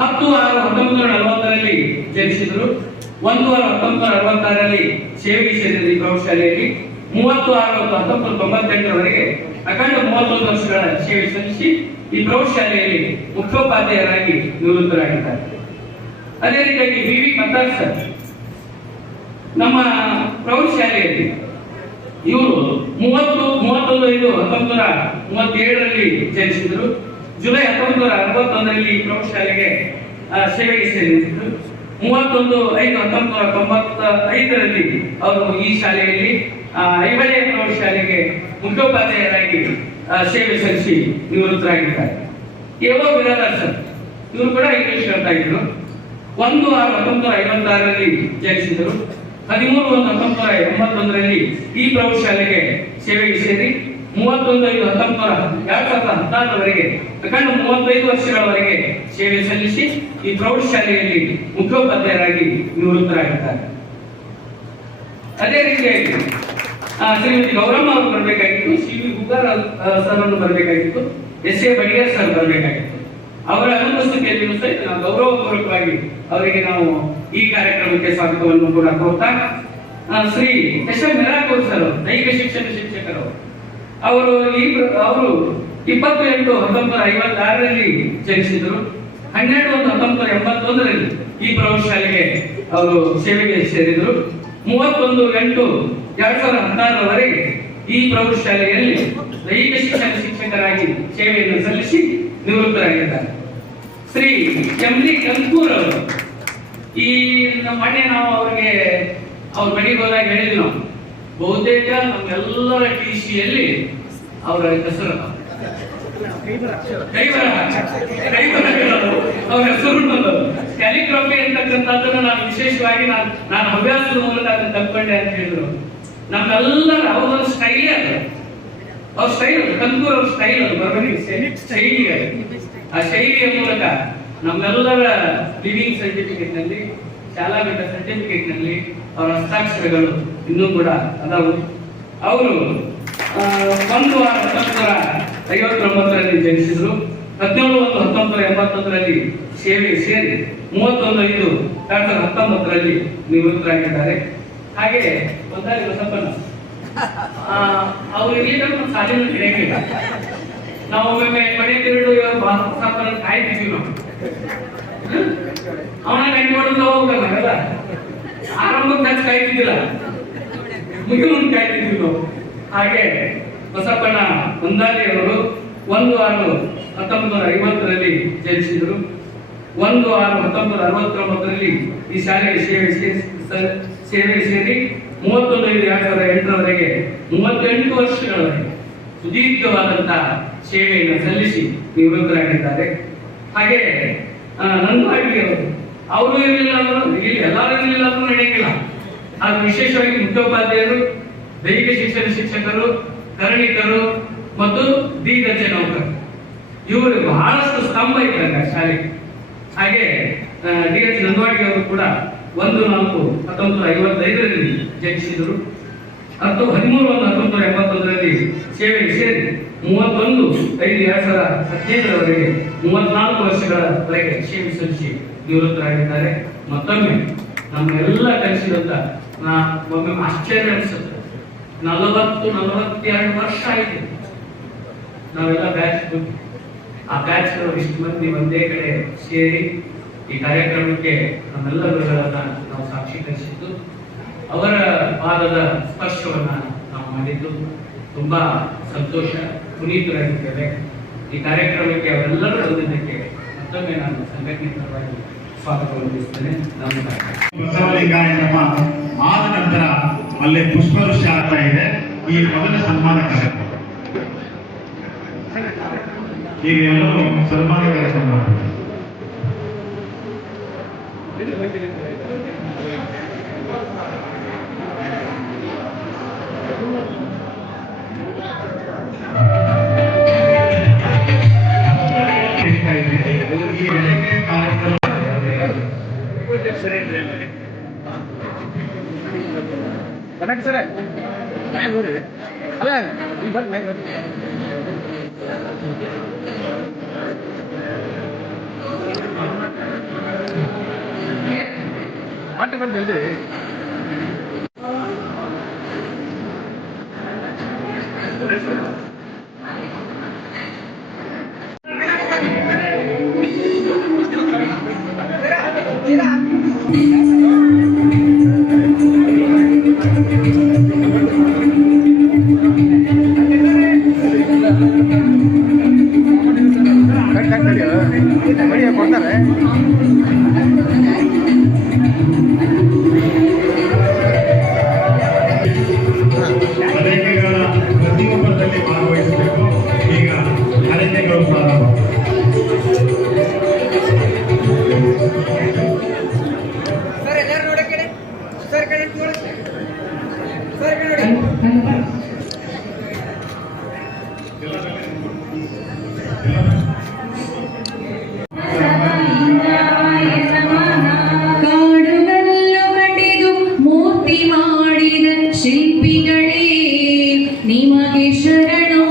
10/6/1940ರಲ್ಲಿ ಜನಿಸಿದರು. 1/6/1966ರಲ್ಲಿ ಸೇವೆಗೆ ಸೇರಿದ ಈ ಪ್ರೌಢಶಾಲೆಯಲ್ಲಿ 30/6/1998ರವರೆಗೆ ಅಖಂಡ 31 ವರ್ಷಗಳ ಸೇವೆ ಸಲ್ಲಿಸಿ ಈ ಪ್ರೌಢಶಾಲೆಯಲ್ಲಿ ಮುಖ್ಯೋಪಾಧ್ಯಾಯರಾಗಿ ನಿವೃತ್ತರಾಗಿದ್ದಾರೆ. ಅದೇ ರೀತಿಯಾಗಿ ವಿ ಮತ್ತಾರ್ ಸರ್ ನಮ್ಮ ಪ್ರೌಢಶಾಲೆಯಲ್ಲಿ ಇವರು 31/5/1937ರಲ್ಲಿ ಜನಿಸಿದರು. ಜುಲೈ 1961ರಲ್ಲಿ ಪ್ರೌಢಶಾಲೆಗೆ ಸೇವೆಗೆ ಸೇರಿದರು. 31/5/1995ರಲ್ಲಿ ಅವರು ಈ ಶಾಲೆಯಲ್ಲಿ ಐಹೊಳೆ ಪ್ರೌಢಶಾಲೆಗೆ ಮುಖ್ಯೋಪಾಧ್ಯಾಯರಾಗಿ ಸೇವೆ ಸಲ್ಲಿಸಿ ನಿವೃತ್ತರಾಗಿದ್ದಾರೆ. ಎವೋ ಬಿರಾದಾರ್ ಸರ್ ಇವರು ಕೂಡ ಇಂಗ್ಲಿಷ್ ಹೇಳ್ತಾ ಇದ್ರು. 1/6/1956ರಲ್ಲಿ ಜನಿಸಿದರು. 13/1/1981ರಲ್ಲಿ ಈ ಪ್ರೌಢಶಾಲೆಗೆ ಸೇವೆಗೆ ಸೇರಿ 31/5/2016ರವರೆಗೆ ಅಖಂಡ 35 ವರ್ಷಗಳವರೆಗೆ ಸೇವೆ ಸಲ್ಲಿಸಿ ಈ ಪ್ರೌಢಶಾಲೆಯಲ್ಲಿ ಮುಖ್ಯೋಪಾಧ್ಯಾಯರಾಗಿ ನಿವೃತ್ತರಾಗಿದ್ದಾರೆ. ಅದೇ ರೀತಿಯಾಗಿ ಶ್ರೀಮತಿ ಗೌರಮ್ಮ ಅವರು ಬರಬೇಕಾಗಿತ್ತು, ಸಿ ವಿ ಹುಗಾರ್ ಸರ್ ಅನ್ನು ಬರಬೇಕಾಗಿತ್ತು, ಎಸ್ ಎ ಬಡಿಗೇರ್ ಸರ್ ಬರಬೇಕಾಗಿತ್ತು. ಅವರ ಅನುಪಸ್ಥಿತಿಯಲ್ಲಿ ಸಹಿತ ನಾವು ಗೌರವಪೂರ್ವಕವಾಗಿ ಅವರಿಗೆ ನಾವು ಈ ಕಾರ್ಯಕ್ರಮಕ್ಕೆ ಸ್ವಾಗತವನ್ನು ಕೂಡ ಕೋರ್ತಾ, ಶ್ರೀ ಎಸ್ ಎಂ ಮಿರಾಕೂರ್ ಸರ್ ದೈಹಿಕ ಶಿಕ್ಷಣ ಶಿಕ್ಷಕರು ಅವರು 28/1956ರಲ್ಲಿ ಜನಿಸಿದರು. 12/1981ರಲ್ಲಿ ಈ ಪ್ರೌಢಶಾಲೆಗೆ ಅವರು ಸೇವೆಗೆ ಸೇರಿದರು. 31/8/2016ರವರೆಗೆ ಈ ಪ್ರೌಢಶಾಲೆಯಲ್ಲಿ ದೈಹಿಕ ಶಿಕ್ಷಣ ಶಿಕ್ಷಕರಾಗಿ ಸೇವೆಯನ್ನು ಸಲ್ಲಿಸಿ ನಿವೃತ್ತರಾಗಿದ್ದಾರೆ. ಶ್ರೀ ಎಂ ಡಿ ಕನ್ಪೂರ್ ಅವರು ಈ ಮೊನ್ನೆ ನಾವು ಅವ್ರಿಗೆ ಅವ್ರ ಮನೆಗೆ ಹೋದಾಗ ಹೇಳಿದ್ವಿ ನಾವು, ಬಹುತೇಕ ನಮ್ಮೆಲ್ಲರ ಟಿಸಿಯಲ್ಲಿ ಅವರ ಹೆಸರು ಅವ್ರ ಹೆಸರು ಕ್ಯಾಲಿಗ್ರಫಿ ಅಂತಕ್ಕಂಥದ್ದನ್ನು ನಾನು ವಿಶೇಷವಾಗಿ ನಾನು ಹವ್ಯಾಸದ ಮೂಲಕ ಅದನ್ನು ತಪ್ಪಿಕೊಂಡೆ ಅಂತ ಹೇಳಿದ್ರು. ನಮ್ಮೆಲ್ಲರ ಅವರ ಸ್ಟೈಲ್ ಅದು, ಅವ್ರ ಸ್ಟೈಲ್ ಕನ್ಪೂರ್ ಅವ್ರ ಸ್ಟೈಲ್ ಅದು ಬರಬೇಕು ಶೈಲಿ. ಆ ಶೈಲಿಯ ಮೂಲಕ ನಮ್ಮೆಲ್ಲರ ಲಿವಿಂಗ್ ಸರ್ಟಿಫಿಕೇಟ್ ನಲ್ಲಿ, ಶಾಲಾ ಮಟ್ಟ ಸರ್ಟಿಫಿಕೇಟ್ ನಲ್ಲಿ ಅವರ ಹಸ್ತಾಕ್ಷರಗಳು ಇನ್ನೂ ಕೂಡ ಅದಾವು. ಅವರು 1/6/1959ರಲ್ಲಿ ಜನಿಸಿದರು. 17/1/1981ರಲ್ಲಿ ಸೇವೆಗೆ ಸೇರಿ 31/5/2019ರಲ್ಲಿ ನಿವೃತ್ತರಾಗಿದ್ದಾರೆ. ಹಾಗೆ ಒಂದಾಗಿ ಬಸಪ್ಪನ ಅವ್ರು ಇರ್ಲಿಲ್ಲ ನಮ್ಮ ಸಾಲಿನ ಹಿಡಿಯಂಗಿಲ್ಲ. ನಾವು ಒಮ್ಮೆ ಮನೆ ತಿರುಳು ಬಸಪ್ಪನ ಕಾಯ್ತಿದ್ವಿ ನಾವು. ಅವನ ಗಂಟೆ ಹೊಡೆದು ಹೋಗಲ್ಲ ಅಲ್ಲ, ಆರಂಭಕ್ಕೆ ಹಚ್ಚಿ ಕಾಯ್ತಿದ್ದಿಲ್ಲ, ಮುಗಿಯುವಂತ ಕಾಯ್ತಿದ್ವಿ ನಾವು. ಹಾಗೆ ಬಸಪ್ಪಣ್ಣ ಹೊಂದಾಳಿ ಅವರು 1/6/1950ರಲ್ಲಿ ಜನಿಸಿದರು. 1/6/1969ರಲ್ಲಿ ಈ ಶಾಲೆಗೆ ಸೇವೆ ಸೇರಿ 31/5/2008ರವರೆಗೆ 38 ವರ್ಷಗಳವರೆಗೆ ಸುದೀರ್ಘವಾದಂತಹ ಸೇವೆಯನ್ನು ಸಲ್ಲಿಸಿ ನಿವೃತ್ತರಾಗಿದ್ದಾರೆ. ಹಾಗೆ ನಂದವಾಡಿ ಅವರು ಇರಲಿಲ್ಲ ಅವರು ಇಲ್ಲಿ ಎಲ್ಲರೂ ಇರಲಿಲ್ಲ ಅಂದ್ರೂ ನಡೆಯಂಗಿಲ್ಲ. ಹಾಗೂ ವಿಶೇಷವಾಗಿ ಮುಖ್ಯೋಪಾಧ್ಯಾಯರು, ದೈಹಿಕ ಶಿಕ್ಷಣ ಶಿಕ್ಷಕರು, ಕರಣಿಕರು ಮತ್ತು ದರ್ಜೆ ನೌಕರು ಇವರು ಬಹಳಷ್ಟು ಸ್ತಂಭ ಇದ್ದಂಗ ಶಾಲೆಗೆ. ಹಾಗೆ DH ನಂದವಾಡಿ ಅವರು ಕೂಡ 1/4/1955ರಲ್ಲಿ ಜನಿಸಿದರು. 13/1/1981ರಲ್ಲಿ ಸೇವೆಗೆ ಸೇರಿ 31/5/2015ರವರೆಗೆ 34 ವರ್ಷಗಳವರೆಗೆ ಸೇವೆ ಸಲ್ಲಿಸಿ ನಿವೃತ್ತರಾಗಿದ್ದಾರೆ. ಮತ್ತೊಮ್ಮೆ ನಮ್ಮೆಲ್ಲ ಕಲಿಸಿದಂತ ಒಮ್ಮೆ ಆಶ್ಚರ್ಯ ಅನಿಸುತ್ತೆ, 40-42 ವರ್ಷ ಆಯ್ತು ನಾವೆಲ್ಲ ಬ್ಯಾಚ್ ಬಿಟ್ಟು. ಆ ಬ್ಯಾಚ್ ಇಷ್ಟು ಮಂದಿ ಒಂದೇ ಕಡೆ ಸೇರಿ ಈ ಕಾರ್ಯಕ್ರಮಕ್ಕೆ ನಮ್ಮೆಲ್ಲ ಗುರುಗಳನ್ನ ನಾವು ಸಾಕ್ಷೀಕರಿಸಿದ್ದು, ಅವರ ಪಾದದ ಸ್ಪರ್ಶವನ್ನ ನಾವು ಮಾಡಿದ್ದು ತುಂಬಾ ಸಂತೋಷ, ಪುನೀತರಾಗಿದ್ದೇವೆ. ಈ ಕಾರ್ಯಕ್ರಮಕ್ಕೆ ಅವರೆಲ್ಲರೂ ಬಂದಿದ್ದಕ್ಕೆ ಮತ್ತೊಮ್ಮೆ ನಾನು ಸಂಘಟನೆ ಪರವಾಗಿ ಸ್ವಾಗತವನ್ನು ಬಯಸ್ತೇನೆ. ನಮಸ್ಕಾರ. ಬಸವಲಿಂಗಾಯ ನಮ್ಮ ಆದ ನಂತರ ಅಲ್ಲಿ ಪುಷ್ಪವೃಷ್ಟಿ ಆಗ್ತಾ ಇದೆ. ಈ ಮೊದಲ ಸನ್ಮಾನ ಕಾರ್ಯಕ್ರಮ, ಈಗ ಎಲ್ಲರೂ ಸನ್ಮಾನ ಕಾರ್ಯಕ್ರಮ ಸರಿ ಅಲ್ಲ ಮಾತು ಬಂದು ಜಲ್ದಿ ಕೊಡ್ತಾರೆ. ಪ್ರತಿಯೊಬ್ಬರಲ್ಲಿ ಭಾಗವಹಿಸಬೇಕು. ಈಗ ಅರಣ್ಯಗಳು ಪ್ರಾರಂಭ. ಕಾಡುಗಲ್ಲು ಕಡಿದು ಮೂರ್ತಿ ಮಾಡಿದ ಶಿಲ್ಪಿಗಳೇ ನಿಮಗೆ ಶರಣೋ.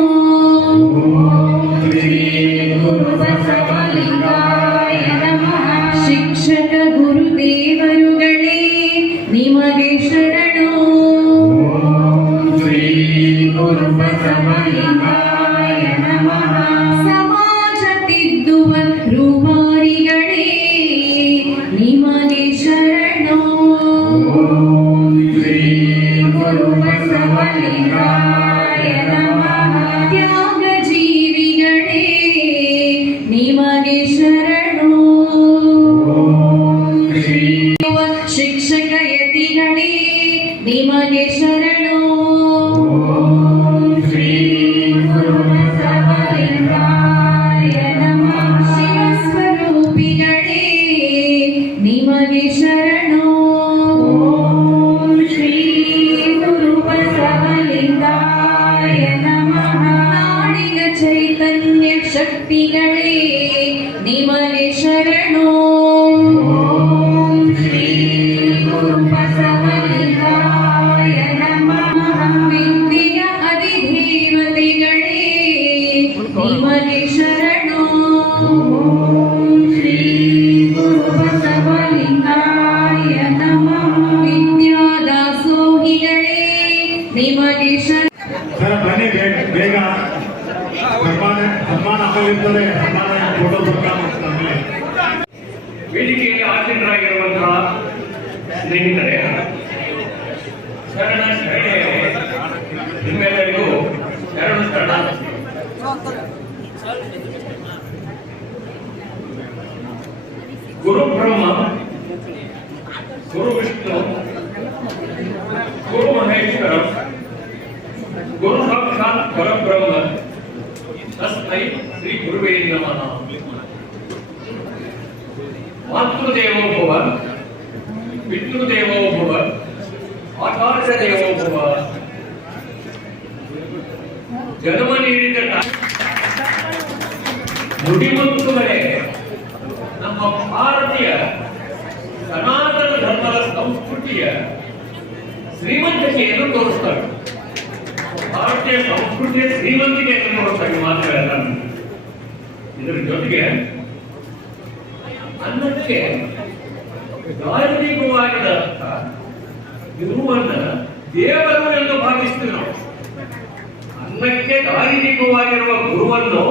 ಶಿಕ್ಷಕ ಗುರುದೇವರುಗಳೇ ನಿಮಗೆ ಶರಣೋ. ಸಮಾಜ ತಿದ್ದುವ ರೂವಾರಿಗಳೇ ನಿಮಗೆ ಶರಣೋ. ತ್ಯಾಗ ಜೀವಿಗಳೇ ನಿಮಗೆ ಶರಣೋ. ಶಿಕ್ಷಕ ಯತಿಗಳೇ ನಿಮಗೆ ಶರಣೋ. ಶಿವಸ್ವರೂಪಿಗಳೇ ನಿಮಗೆ ಶರಣೋ. ಶ್ರೀ ಗುರು ಬಸವಲಿಂಗಾಯ ನಮಃ. ನಾಡಿನ ಚೈತನ್ಯ ಶಕ್ತಿಗಳೇ ನಿಮಗೆ ಶರಣೋ. ಶ್ರೀ ಗುರು ಬಸವಲಿಂಗಾಯ ನಮಃ. ವಿದ್ಯೆಯ ಅಧಿದೇವತೆಗಳೇ ನಿಮಗೆ ಶರಣೋ. ಶ್ರೀ ಗುರು ಬಸವಲಿಂಗಾಯ ನಮಃ. ವಿದ್ಯಾದಾಸೋಹ ವೇದಿಕೆಯಲ್ಲಿ ಆಸೀನರಾಗಿರುವಂತಹ ಸ್ನೇಹಿತರೆ, ಶರಣ ಶರಣೆಯರೇ, ನಿಮ್ಮೆಲ್ಲರಿಗೂ ಶರಣ. ಗುರು ಬ್ರಹ್ಮ, ಗುರು ವಿಷ್ಣು, ಗುರು ಮಹೇಶ್ವರ, ಗುರು ಸಾಕ್ಷಾತ್ ಪರಬ್ರಹ್ಮ, ತಸ್ಮೈ ಶ್ರೀ ಗುರುವೇ ನಮಃ. ಮಾತೃದೇವೋ ಭವ, ಪಿತೃದೇವೋ ಭವ, ಆಚಾರ್ಯ ದೇವೋ ಭವ. ಜನ್ಮ ನೀಡಿದ ನುಡಿಮುತ್ತುಗಳೇ ನಮ್ಮ ಭಾರತೀಯ ಸನಾತನ ಧರ್ಮದ ಸಂಸ್ಕೃತಿಯ ಶ್ರೀಮಂತಿಕೆಯನ್ನು ತೋರಿಸ್ತಾರೆ. ಭಾರತೀಯ ಸಂಸ್ಕೃತಿಯ ಶ್ರೀಮಂತಿಕೆಯನ್ನು ತೋರಿಸ್ತಾರೆ ಮಾತ್ರ ಅಲ್ಲ, ಇದರ ಜೊತೆಗೆ ಅನ್ನಕ್ಕೆ ದಾರ್ಮಿಕವಾಗಿದ್ದ ಗುರುವನ್ನ ದೇವರು ಎಂದು ಭಾವಿಸ್ತೀವಿ ನಾವು. ಅನ್ನಕ್ಕೆ ದಾರ್ಮಿಕವಾಗಿರುವ ಗುರುವನ್ನು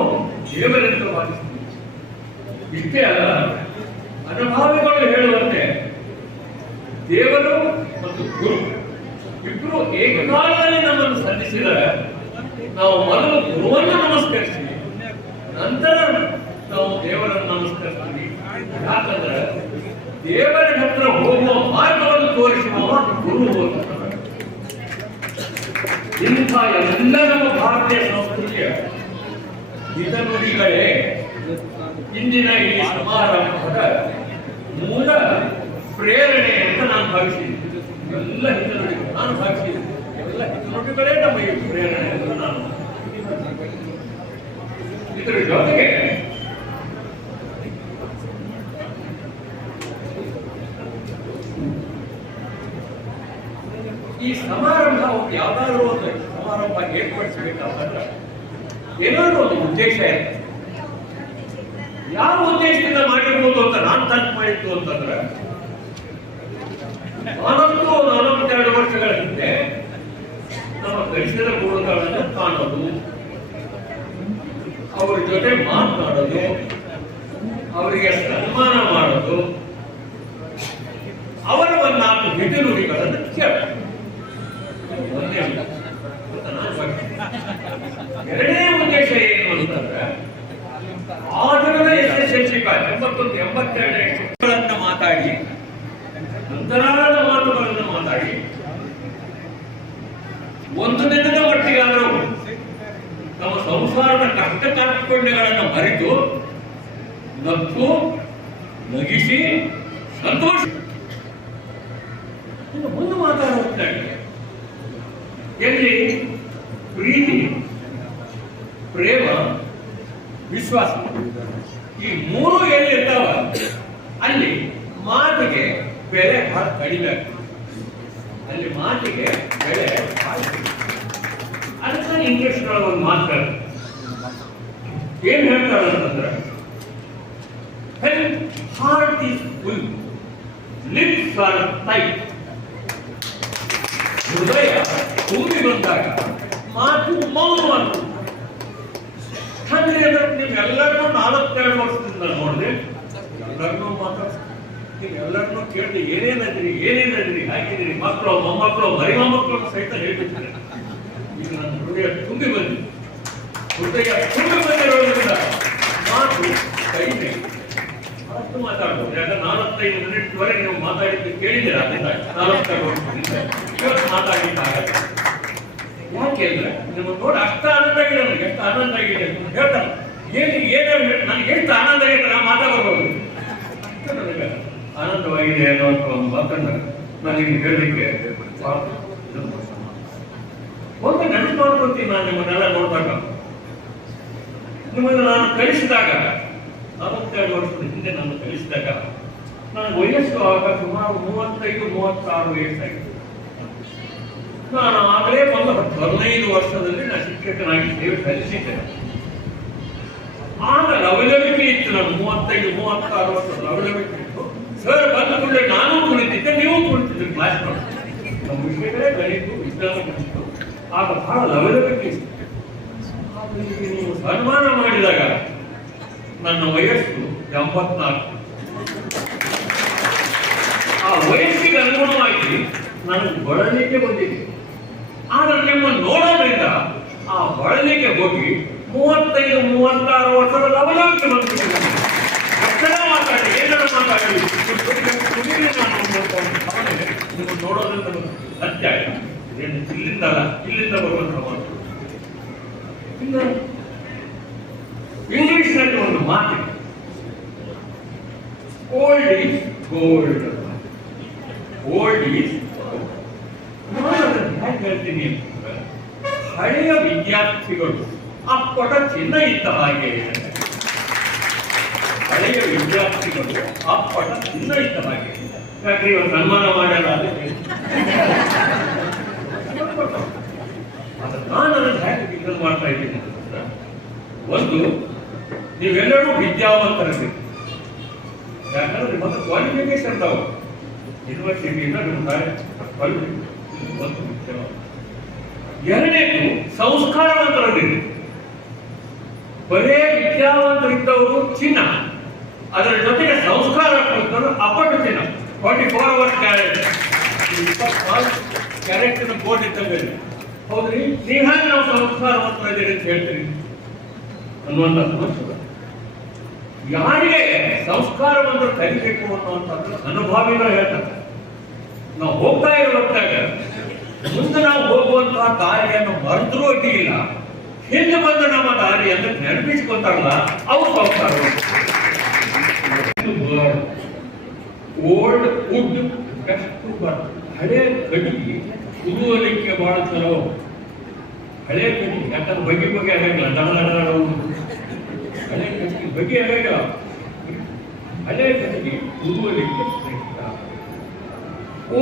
ದೇವರೆಂದು ಭಾವಿಸ್ತೀವಿ. ಇಷ್ಟೇ ಅಲ್ಲ, ಅನುಭಾವಿಗಳು ಹೇಳುವಂತೆ ದೇವರು ಮತ್ತು ಗುರು ಇಬ್ಬರು ಏಕಕಾಲದಲ್ಲಿ ನಮ್ಮನ್ನು ಸಲ್ಲಿಸಿದರೆ ನಾವು ಮೊದಲು ಗುರುವನ್ನು ನಮಸ್ಕರಿಸ್ತೀವಿ, ನಂತರ ನಾವು ದೇವರನ್ನು ನಮಸ್ಕರಿಸ್ತೀವಿ. ಯಾಕಂದ್ರೆ ದೇವರ ಹತ್ರ ಹೋಗುವ ಮಾರ್ಗವನ್ನು ತೋರಿಸುವ ಗುರು ಹೋಗ್ತಾರೆ. ಇಂಥ ಎಲ್ಲ ನಮ್ಮ ಭಾರತೀಯ ಸಂಸ್ಕೃತಿಯ ಹಿತನುಡಿಗಳೇ ಇಂದಿನ ಈ ಸಮಾರಂಭದ ಮೂಲ ಪ್ರೇರಣೆ ಅಂತ ನಾನು ಭಾವಿಸಿದ್ದೀನಿ. ಎಲ್ಲ ಹಿತನುಡಿಗಳು ನಾನು ಭಾವಿಸಿದ್ದೀನಿ. ಎಲ್ಲ ಹಿತನುಡಿಗಳೇ ನಮ್ಮ ಈ ಪ್ರೇರಣೆ ಅಂತ ನಾನು. ಇದರ ಜೊತೆಗೆ ಈ ಸಮಾರಂಭ ಯಾವ್ದಾದ್ರು ಒಂದು ಸಮಾರಂಭ ಏರ್ಪಡಿಸಬೇಕಾದ್ರೆ ಏನಾದ್ರು ಒಂದು ಉದ್ದೇಶ ಇದೆ. ಯಾವ ಉದ್ದೇಶದಿಂದ ಮಾಡಿರ್ಬೋದು ಅಂತ ನಾನು ತನಕ ಮಾಡಿತ್ತು ಅಂತಂದ್ರೆ, 42 ವರ್ಷಗಳ ಹಿಂದೆ ನಮ್ಮ ಕಲಿಸಿದ ಗುರುಗಳನ್ನು ಕಾಣೋದು, ಅವರ ಜೊತೆ ಮಾತನಾಡೋದು, ಅವರಿಗೆ ಸನ್ಮಾನ ಮಾಡೋದು, ಅವರ ಒಂದು 4 ಹಿತನುಡಿಗಳನ್ನು ಕೇಳೋದು. ಎರಡನೇ ಉದ್ದೇಶ ಏನು ಅಂತಂದ್ರೆ, ಆಧುನಿಕ SSLC 81-82 ಮಾತಾಡಿ, ಅಂತರಾಳದ ಮಾತುಗಳನ್ನು ಮಾತಾಡಿ, ಒಂದು ದಿನದ ಮಟ್ಟಿಗಾದರೂ ನಮ್ಮ ಸಂಸಾರದ ಕಷ್ಟ ಕಾರ್ಪಣ್ಯಗಳನ್ನು ಮರೆತು ನಕ್ಕು ನಗಿಸಿ ಸಂತೋಷ ಮುಂದೆ ಮಾತಾಡುತ್ತಾರೆ. ಎಲ್ಲಿ ಪ್ರೀತಿ, ಪ್ರೇಮ, ವಿಶ್ವಾಸ ಈ ಮೂರು ಎಲ್ಲಿರ್ತಾವ ಅಲ್ಲಿ ಮಾತಿಗೆ ಬೆಲೆ ಬಹಳ ಕಡಿಮೆ ಆಗ್ತದೆ. ಅಲ್ಲಿ ಮಾತಿಗೆ ಬೆಲೆ ಅದಕ್ಕೆ ಇಂಗ್ಲಿಷ್ ಒಂದು ಮಾತು ಏನ್ ಹೇಳ್ತಾರೆ ಅಂತಂದ್ರೆ, heart is full, lips are tight. ಹೃದಯ ತುಂಬಿ ಬಂದಾಗ ಮಾತು ಮೌನವಾಗ್ತದೆ. ಅಂದ್ರೆ ನೀವೆಲ್ಲರನ್ನೂ 42 ವರ್ಷದಿಂದ ನೋಡಿದೆ, ಎಲ್ಲರನ್ನೂ ಮಾತಾಡ್ತೀವಿ, ನೀವೆಲ್ಲರನ್ನೂ ಕೇಳಿದೆ ಏನೇನದ್ರಿ ಹಾಕಿದಿರಿ, ಮಕ್ಕಳು ಮೊಮ್ಮಕ್ಕಳು ಮರಿ ಮೊಮ್ಮಕ್ಕಳು ಸಹಿತ ಹೇಳ್ಬಿಡ್ತಾರೆ. ಈಗ ನನ್ನ ಹೃದಯ ತುಂಬಿ ಬಂದಿದೆ. ಹೃದಯ ತುಂಬಿ ಬಂದಿರೋದ್ರಿಂದ ಮಾತು ಕಡಿಮೆ, ಅಷ್ಟು ಮಾತಾಡ್ಬೋದು. ಯಾಕಂದ್ರೆ 45 ಮಿನಿಟ್ವರೆಗೆ ನೀವು ಮಾತಾಡಿದ್ದು ಕೇಳಿದ್ದೀರಾ, 42 ವರ್ಷದಿಂದ ಇವತ್ತು ಮಾತಾಡಿದ್ದಾಗಲ್ಲ. ಯಾಕೆ ಅಂದ್ರೆ ನಿಮ್ಮ ನೋಡಿ ಅಷ್ಟ ಆನಂದ ಆಗಿದೆ, ನನಗೆ ಎಷ್ಟು ಆನಂದ ಆಗಿದೆ ಅಂತ ಹೇಳ್ತಾರೆ. ನನಗೆ ಎಷ್ಟು ಆನಂದ ಆಗಿದೆ ನಾನು ಮಾತಾಡಬಹುದು, ಅಷ್ಟು ನನಗೆ ಆನಂದವಾಗಿದೆ ಅನ್ನೋಂಥ ಒಂದು ಮಾತನ್ನ ನನಗೆ ಹೇಳಲಿಕ್ಕೆ ಒಂದು ನೆನಪು ಮಾಡ್ಕೊಳ್ತೀನಿ. ನಾನು ನಿಮ್ಮನ್ನೆಲ್ಲ ನೋಡಿದಾಗ, ನಿಮ್ಮನ್ನು ನಾನು ಕಲಿಸಿದಾಗ 42 ವರ್ಷದ ಹಿಂದೆ ನಾನು ಕಲಿಸಿದಾಗ ನನ್ನ ವಯಸ್ಸು ಆಗ ಸುಮಾರು 35-36 ವಯಸ್ಸಾಗಿದೆ. ನಾನು ಆಗಲೇ ಒಂದು 15 ವರ್ಷದಲ್ಲಿ ನಾನು ಶಿಕ್ಷಕನಾಗಿ ಸೇವೆ ಸಲ್ಲಿಸಿದ್ದೇನೆ. ಆಗ ಲವಲವಿಕೆ ಇತ್ತು, ನಾನು 35-36 ವರ್ಷದ ಲವಲವಿಕೆ ಇತ್ತು. ಸರ್ ಬಂದ ಕೂಡಲೇ ನಾನು ಕುಳಿತಿದ್ದೆ, ನೀವು ಕುಳಿತಿದ್ದೆ ಕ್ಲಾಸ್ ಮಾಡಿ. ನಮ್ಮ ವಿಷಯಗಳೇ ಗಣಿತು, ವಿಜ್ಞಾನ ಕುಳಿತು. ಆಗ ಬಹಳ ಲವಲವಿಕೆ ಇತ್ತು. ನೀವು ಸನ್ಮಾನ ಮಾಡಿದಾಗ ನನ್ನ ವಯಸ್ಸು 84. ಆ ವಯಸ್ಸಿಗೆ ಅನುಗುಣವಾಗಿ ನನಗೆ ಬಳಲಿಕೆ ಬಂದಿದೆ. ಆದ್ರೆ ನಿಮ್ಮನ್ನು ನೋಡೋದ್ರಿಂದ ಆ ಬಳಲಿಕೆ ಹೋಗಿ 35-36 ವರ್ಷದ ಲವಲವಿಕೆ ಬಂದ್ಬಿಟ್ಟಿದೆ. ಅಕ್ಷರ ಮಾತಾಡಿ, ಏನಾರ ಮಾತಾಡಿ, ನಿಮ್ಮನ್ನು ನೋಡೋದ್ರಿಂದ ಸತ್ಯ ಆಯ್ತು. ಏನು ಇಲ್ಲಿಂದ ಬರುವಂತ ಮಾತು. ಇನ್ನು ಇಂಗ್ಲಿಷ್ನಲ್ಲಿ ಒಂದು ಮಾತಿದೆ, old is gold. Old is ನಾನು ಅದನ್ನು ಹೇಗೆ ಹೇಳ್ತೀನಿ ಅಂತಂದ್ರೆ, ಹಳೆಯ ವಿದ್ಯಾರ್ಥಿಗಳು ಅಪ್ಪಟ ಚಿನ್ನ ಇದ್ದ ಹಾಗೆ. ಹಳೆಯ ವಿದ್ಯಾರ್ಥಿಗಳು ಅಪ್ಪಟ ಚಿನ್ನ ಇದ್ದ ಹಾಗೆ. ಯಾಕ್ರಿ ಇವಾಗ ಸನ್ಮಾನ ಮಾಡ್ಯಾರ ನಾನು ಅದನ್ನು ಹೇಗೆ ಬಿಕಲ್ ಮಾಡ್ತಾ ಇದ್ದೀನಿ ಅಂತಂದ್ರೆ, ಒಂದು, ನೀವೆಲ್ಲರೂ ವಿದ್ಯಾವಂತರಲ್ಲಿ, ಯಾಕಂದ್ರೆ ನಿಮ್ಮ ಕ್ವಾಲಿಫಿಕೇಶನ್ ತಾವು ಯೂನಿವರ್ಸಿಟಿಯಿಂದ ನಿಮ್ಮ ಒಂದು ವಿದ್ಯಾವಂತ. ಎರಡನೇದು ಸಂಸ್ಕಾರವಂತರಲ್ಲಿ. ಬರೇ ವಿದ್ಯಾವಂತರಿದ್ದವರು ಚಿನ್ನ, ಅದರ ಜೊತೆಗೆ ಸಂಸ್ಕಾರ ಕೊಟ್ಟವರು ಅಪ್ಪಟ ಚಿನ್ನ. 44 ಅವರ್ ಕ್ಯಾರೆಟ್, 24 ಕ್ಯಾರೆಟ್ ಬೋರ್ಡ್ ಇದ್ದಂಗೆ. ಹೌದ್ರಿ, ನೀವ್ಯಾಗ ನಾವು ಸಂಸ್ಕಾರವಂತರಿದ್ದೀರಿ ಅಂತ ಹೇಳ್ತೀರಿ ಅನ್ನುವಂಥ ಸಮಸ್ಯೆ. ಯಾರಿಗೆ ಸಂಸ್ಕಾರವಂತರು ಕಲಿಬೇಕು ಅನ್ನುವಂಥದ್ದು ಅನುಭವಿಗಳು ಹೇಳ್ತಾರೆ. ನಾವು ಹೋಗ್ತಾ ಇರುವಾಗ ಮುಂದೆ ನಾವು ಹೋಗುವಂತಹ ದಾರಿಯನ್ನು ಮರೆತರೂ ಅಡ್ಡಿಯಿಲ್ಲ, ಹಿಂದೆ ಬಂದು ನಮ್ಮ ದಾರಿಯನ್ನು ನೆನಪಿಸ್ಕೊತಾರಲ್ಲ, ಅವು ಸಂಸ್ಕಾರ. ಓಲ್ಡ್ ವುಡ್ ಹಳೆ ಕಡಿಗೆ ಕುದುವಲಿಕ್ಕೆ ಬಹಳ ಚಲೋ. ಹಳೆ ಕಡಿ ಯಾಕಂದ್ರೆ ಬಗೆ ಆಗಂಗಿಲ್ಲ, ಹಳೆ ಕಡಿಗೆ ಬಗೆ ಆಗಂಗಿಲ್ಲ. ಹಳೆ ಕಡಿಗೆ ಕುದುವಲಿಕ್ಕೆ ಶ್ರೇಷ್ಠ.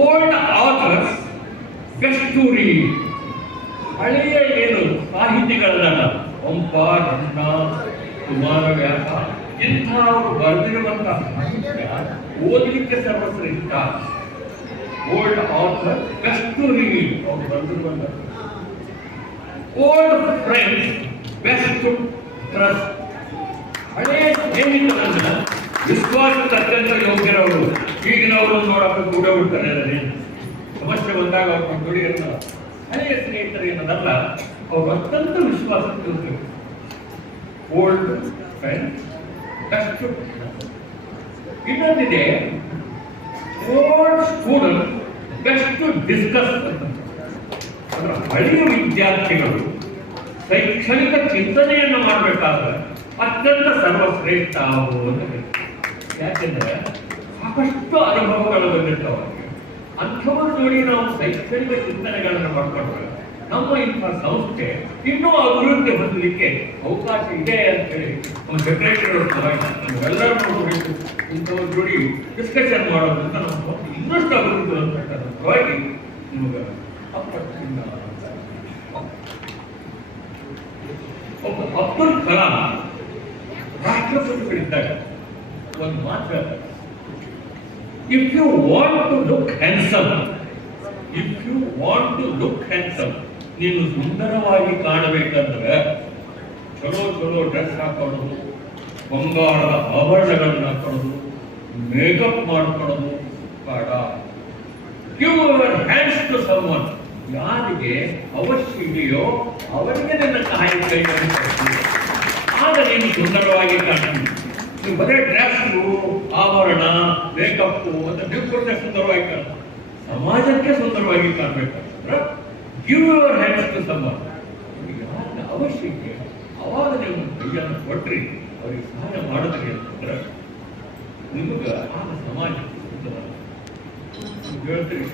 ಓಲ್ಡ್ ಆಥರ್ಸ್ ಕಸ್ತೂರಿ. ಹಳೆಯ ಏನು ಸಾಹಿತಿಗಳನ್ನ ಪಂಪ, ರನ್ನ, ಕುಮಾರವ್ಯಾಸ ಇಂಥವರು ಬರೆದಿರುವಂತಹ ಸಾಹಿತ್ಯ ಓದಲಿಕ್ಕೆ ಸರ್ವಶ್ರೇಷ್ಠ. ಓಲ್ಡ್ ಆಥರ್ ಕಸ್ತೂರಿ ಅವರು ಬರೆದಿರುವಂತಹ. Old friends best to trust. ಹಳೆಯ ಸ್ನೇಹಿತರನ್ನ ವಿಶ್ವಾಸಕ್ಕೆ ಅತ್ಯಂತ ಯೋಗ್ಯರವರು. ಈಗಿನವರು ನೋಡಕ್ಕೆ ಕೂಡ ಬಿಡ್ತಾರೆ. ಸಮಸ್ಯೆ ಬಂದಾಗ ಅವ್ರ ದುಡಿಯನ್ನ ಹಳೆಯ ಸ್ನೇಹಿತರು ಏನದಲ್ಲ, ಅವರು ಅತ್ಯಂತ ವಿಶ್ವಾಸಕ್ಕೆ ಯೋಗ್ಯರು. Old friends best to. ಇನ್ನೊಂದಿದೆ, old student best to discuss. ಅದರ ಹಳೆಯ ವಿದ್ಯಾರ್ಥಿಗಳು ಶೈಕ್ಷಣಿಕ ಚಿಂತನೆಯನ್ನು ಮಾಡಬೇಕಾದ್ರೆ ಅತ್ಯಂತ ಸರ್ವಶ್ರೇಷ್ಠ ಅಂತ. ಯಾಕೆಂದ್ರೆ ಸಾಕಷ್ಟು ಅನುಭವಗಳು ಬಂದಿರ್ತಾವ. ಅಂಥವರು ನೋಡಿ ನಾವು ಶೈಕ್ಷಣಿಕ ಚಿಂತನೆಗಳನ್ನು ಮಾಡ್ಕೊಂಡ್ರೆ ನಮ್ಮ ಇಂಥ ಸಂಸ್ಥೆ ಇನ್ನೂ ಅಭಿವೃದ್ಧಿ ಹೊಂದಲಿಕ್ಕೆ ಅವಕಾಶ ಇದೆ ಅಂತ ಹೇಳಿ ನಮ್ಮ ಸೆಕ್ರೆಟರಿ ನಮ್ಗೆಲ್ಲರೂ ಇಂಥವ್ರು ಜೋಡಿ ಡಿಸ್ಕಷನ್ ಮಾಡೋದ್ರಿಂದ ನಮ್ಮ ಸಂಸ್ಥೆ ಇನ್ನಷ್ಟು ಅಭಿವೃದ್ಧಿ ಹೊಂದಬೇಕಾಗಿ ನಿಮಗೆ ಒಬ್ಬ ಅಬ್ದುಲ್ ಕಲಾಂ ರಾಷ್ಟ್ರಪತಿಗಳಿದ್ದಾಗ ಒಂದು ಮಾತು ಹೇಳ್ತಾರೆ, if you want to look handsome, ನೀನು ಸುಂದರವಾಗಿ ಕಾಣಬೇಕಂದ್ರೆ ಚಲೋ ಡ್ರೆಸ್ ಹಾಕೊಳ್ಳೋದು, ಬಂಗಾರದ ಆಭರಣಗಳನ್ನು ಹಾಕೊಳ್ಳೋದು, ಮೇಕಪ್ ಮಾಡ್ಕೊಳ್ಳೋದು ಬೇಡ. Give your hands to someone. ಯಾರಿಗೆ ಅವಶ್ಯ ಇದೆಯೋ ಅವರಿಗೆ ನನ್ನ ಕೈ ಆಗ ನೀನು ಸುಂದರವಾಗಿ ಕಾಣ್ತೀನಿ. ನೀವು ಬರೇ ಡ್ರೆಸ್ಸು, ಆಭರಣ, ಮೇಕಪ್ಪು ಅಂತ ನೀವು ಸುಂದರವಾಗಿ ಕಾಣ, ಸಮಾಜಕ್ಕೆ ಸುಂದರವಾಗಿ ಕಾಣಬೇಕಂದ್ರೆ give your hands to someone. ಯಾರಿಗೆ ಅವಶ್ಯಕ್ಕೆ ಅವಾಗ ನೀವು ಕೈಯನ್ನು ಕೊಟ್ರಿ, ಅವರಿಗೆ ಸಹಾಯ ಮಾಡಿದ್ರಿ ಅಂತಂದ್ರೆ ನಿಮಗೆ ಆಗ ಸಮಾಜ ಸುಂದರ. ಹೇಳ್ತೀರಿ,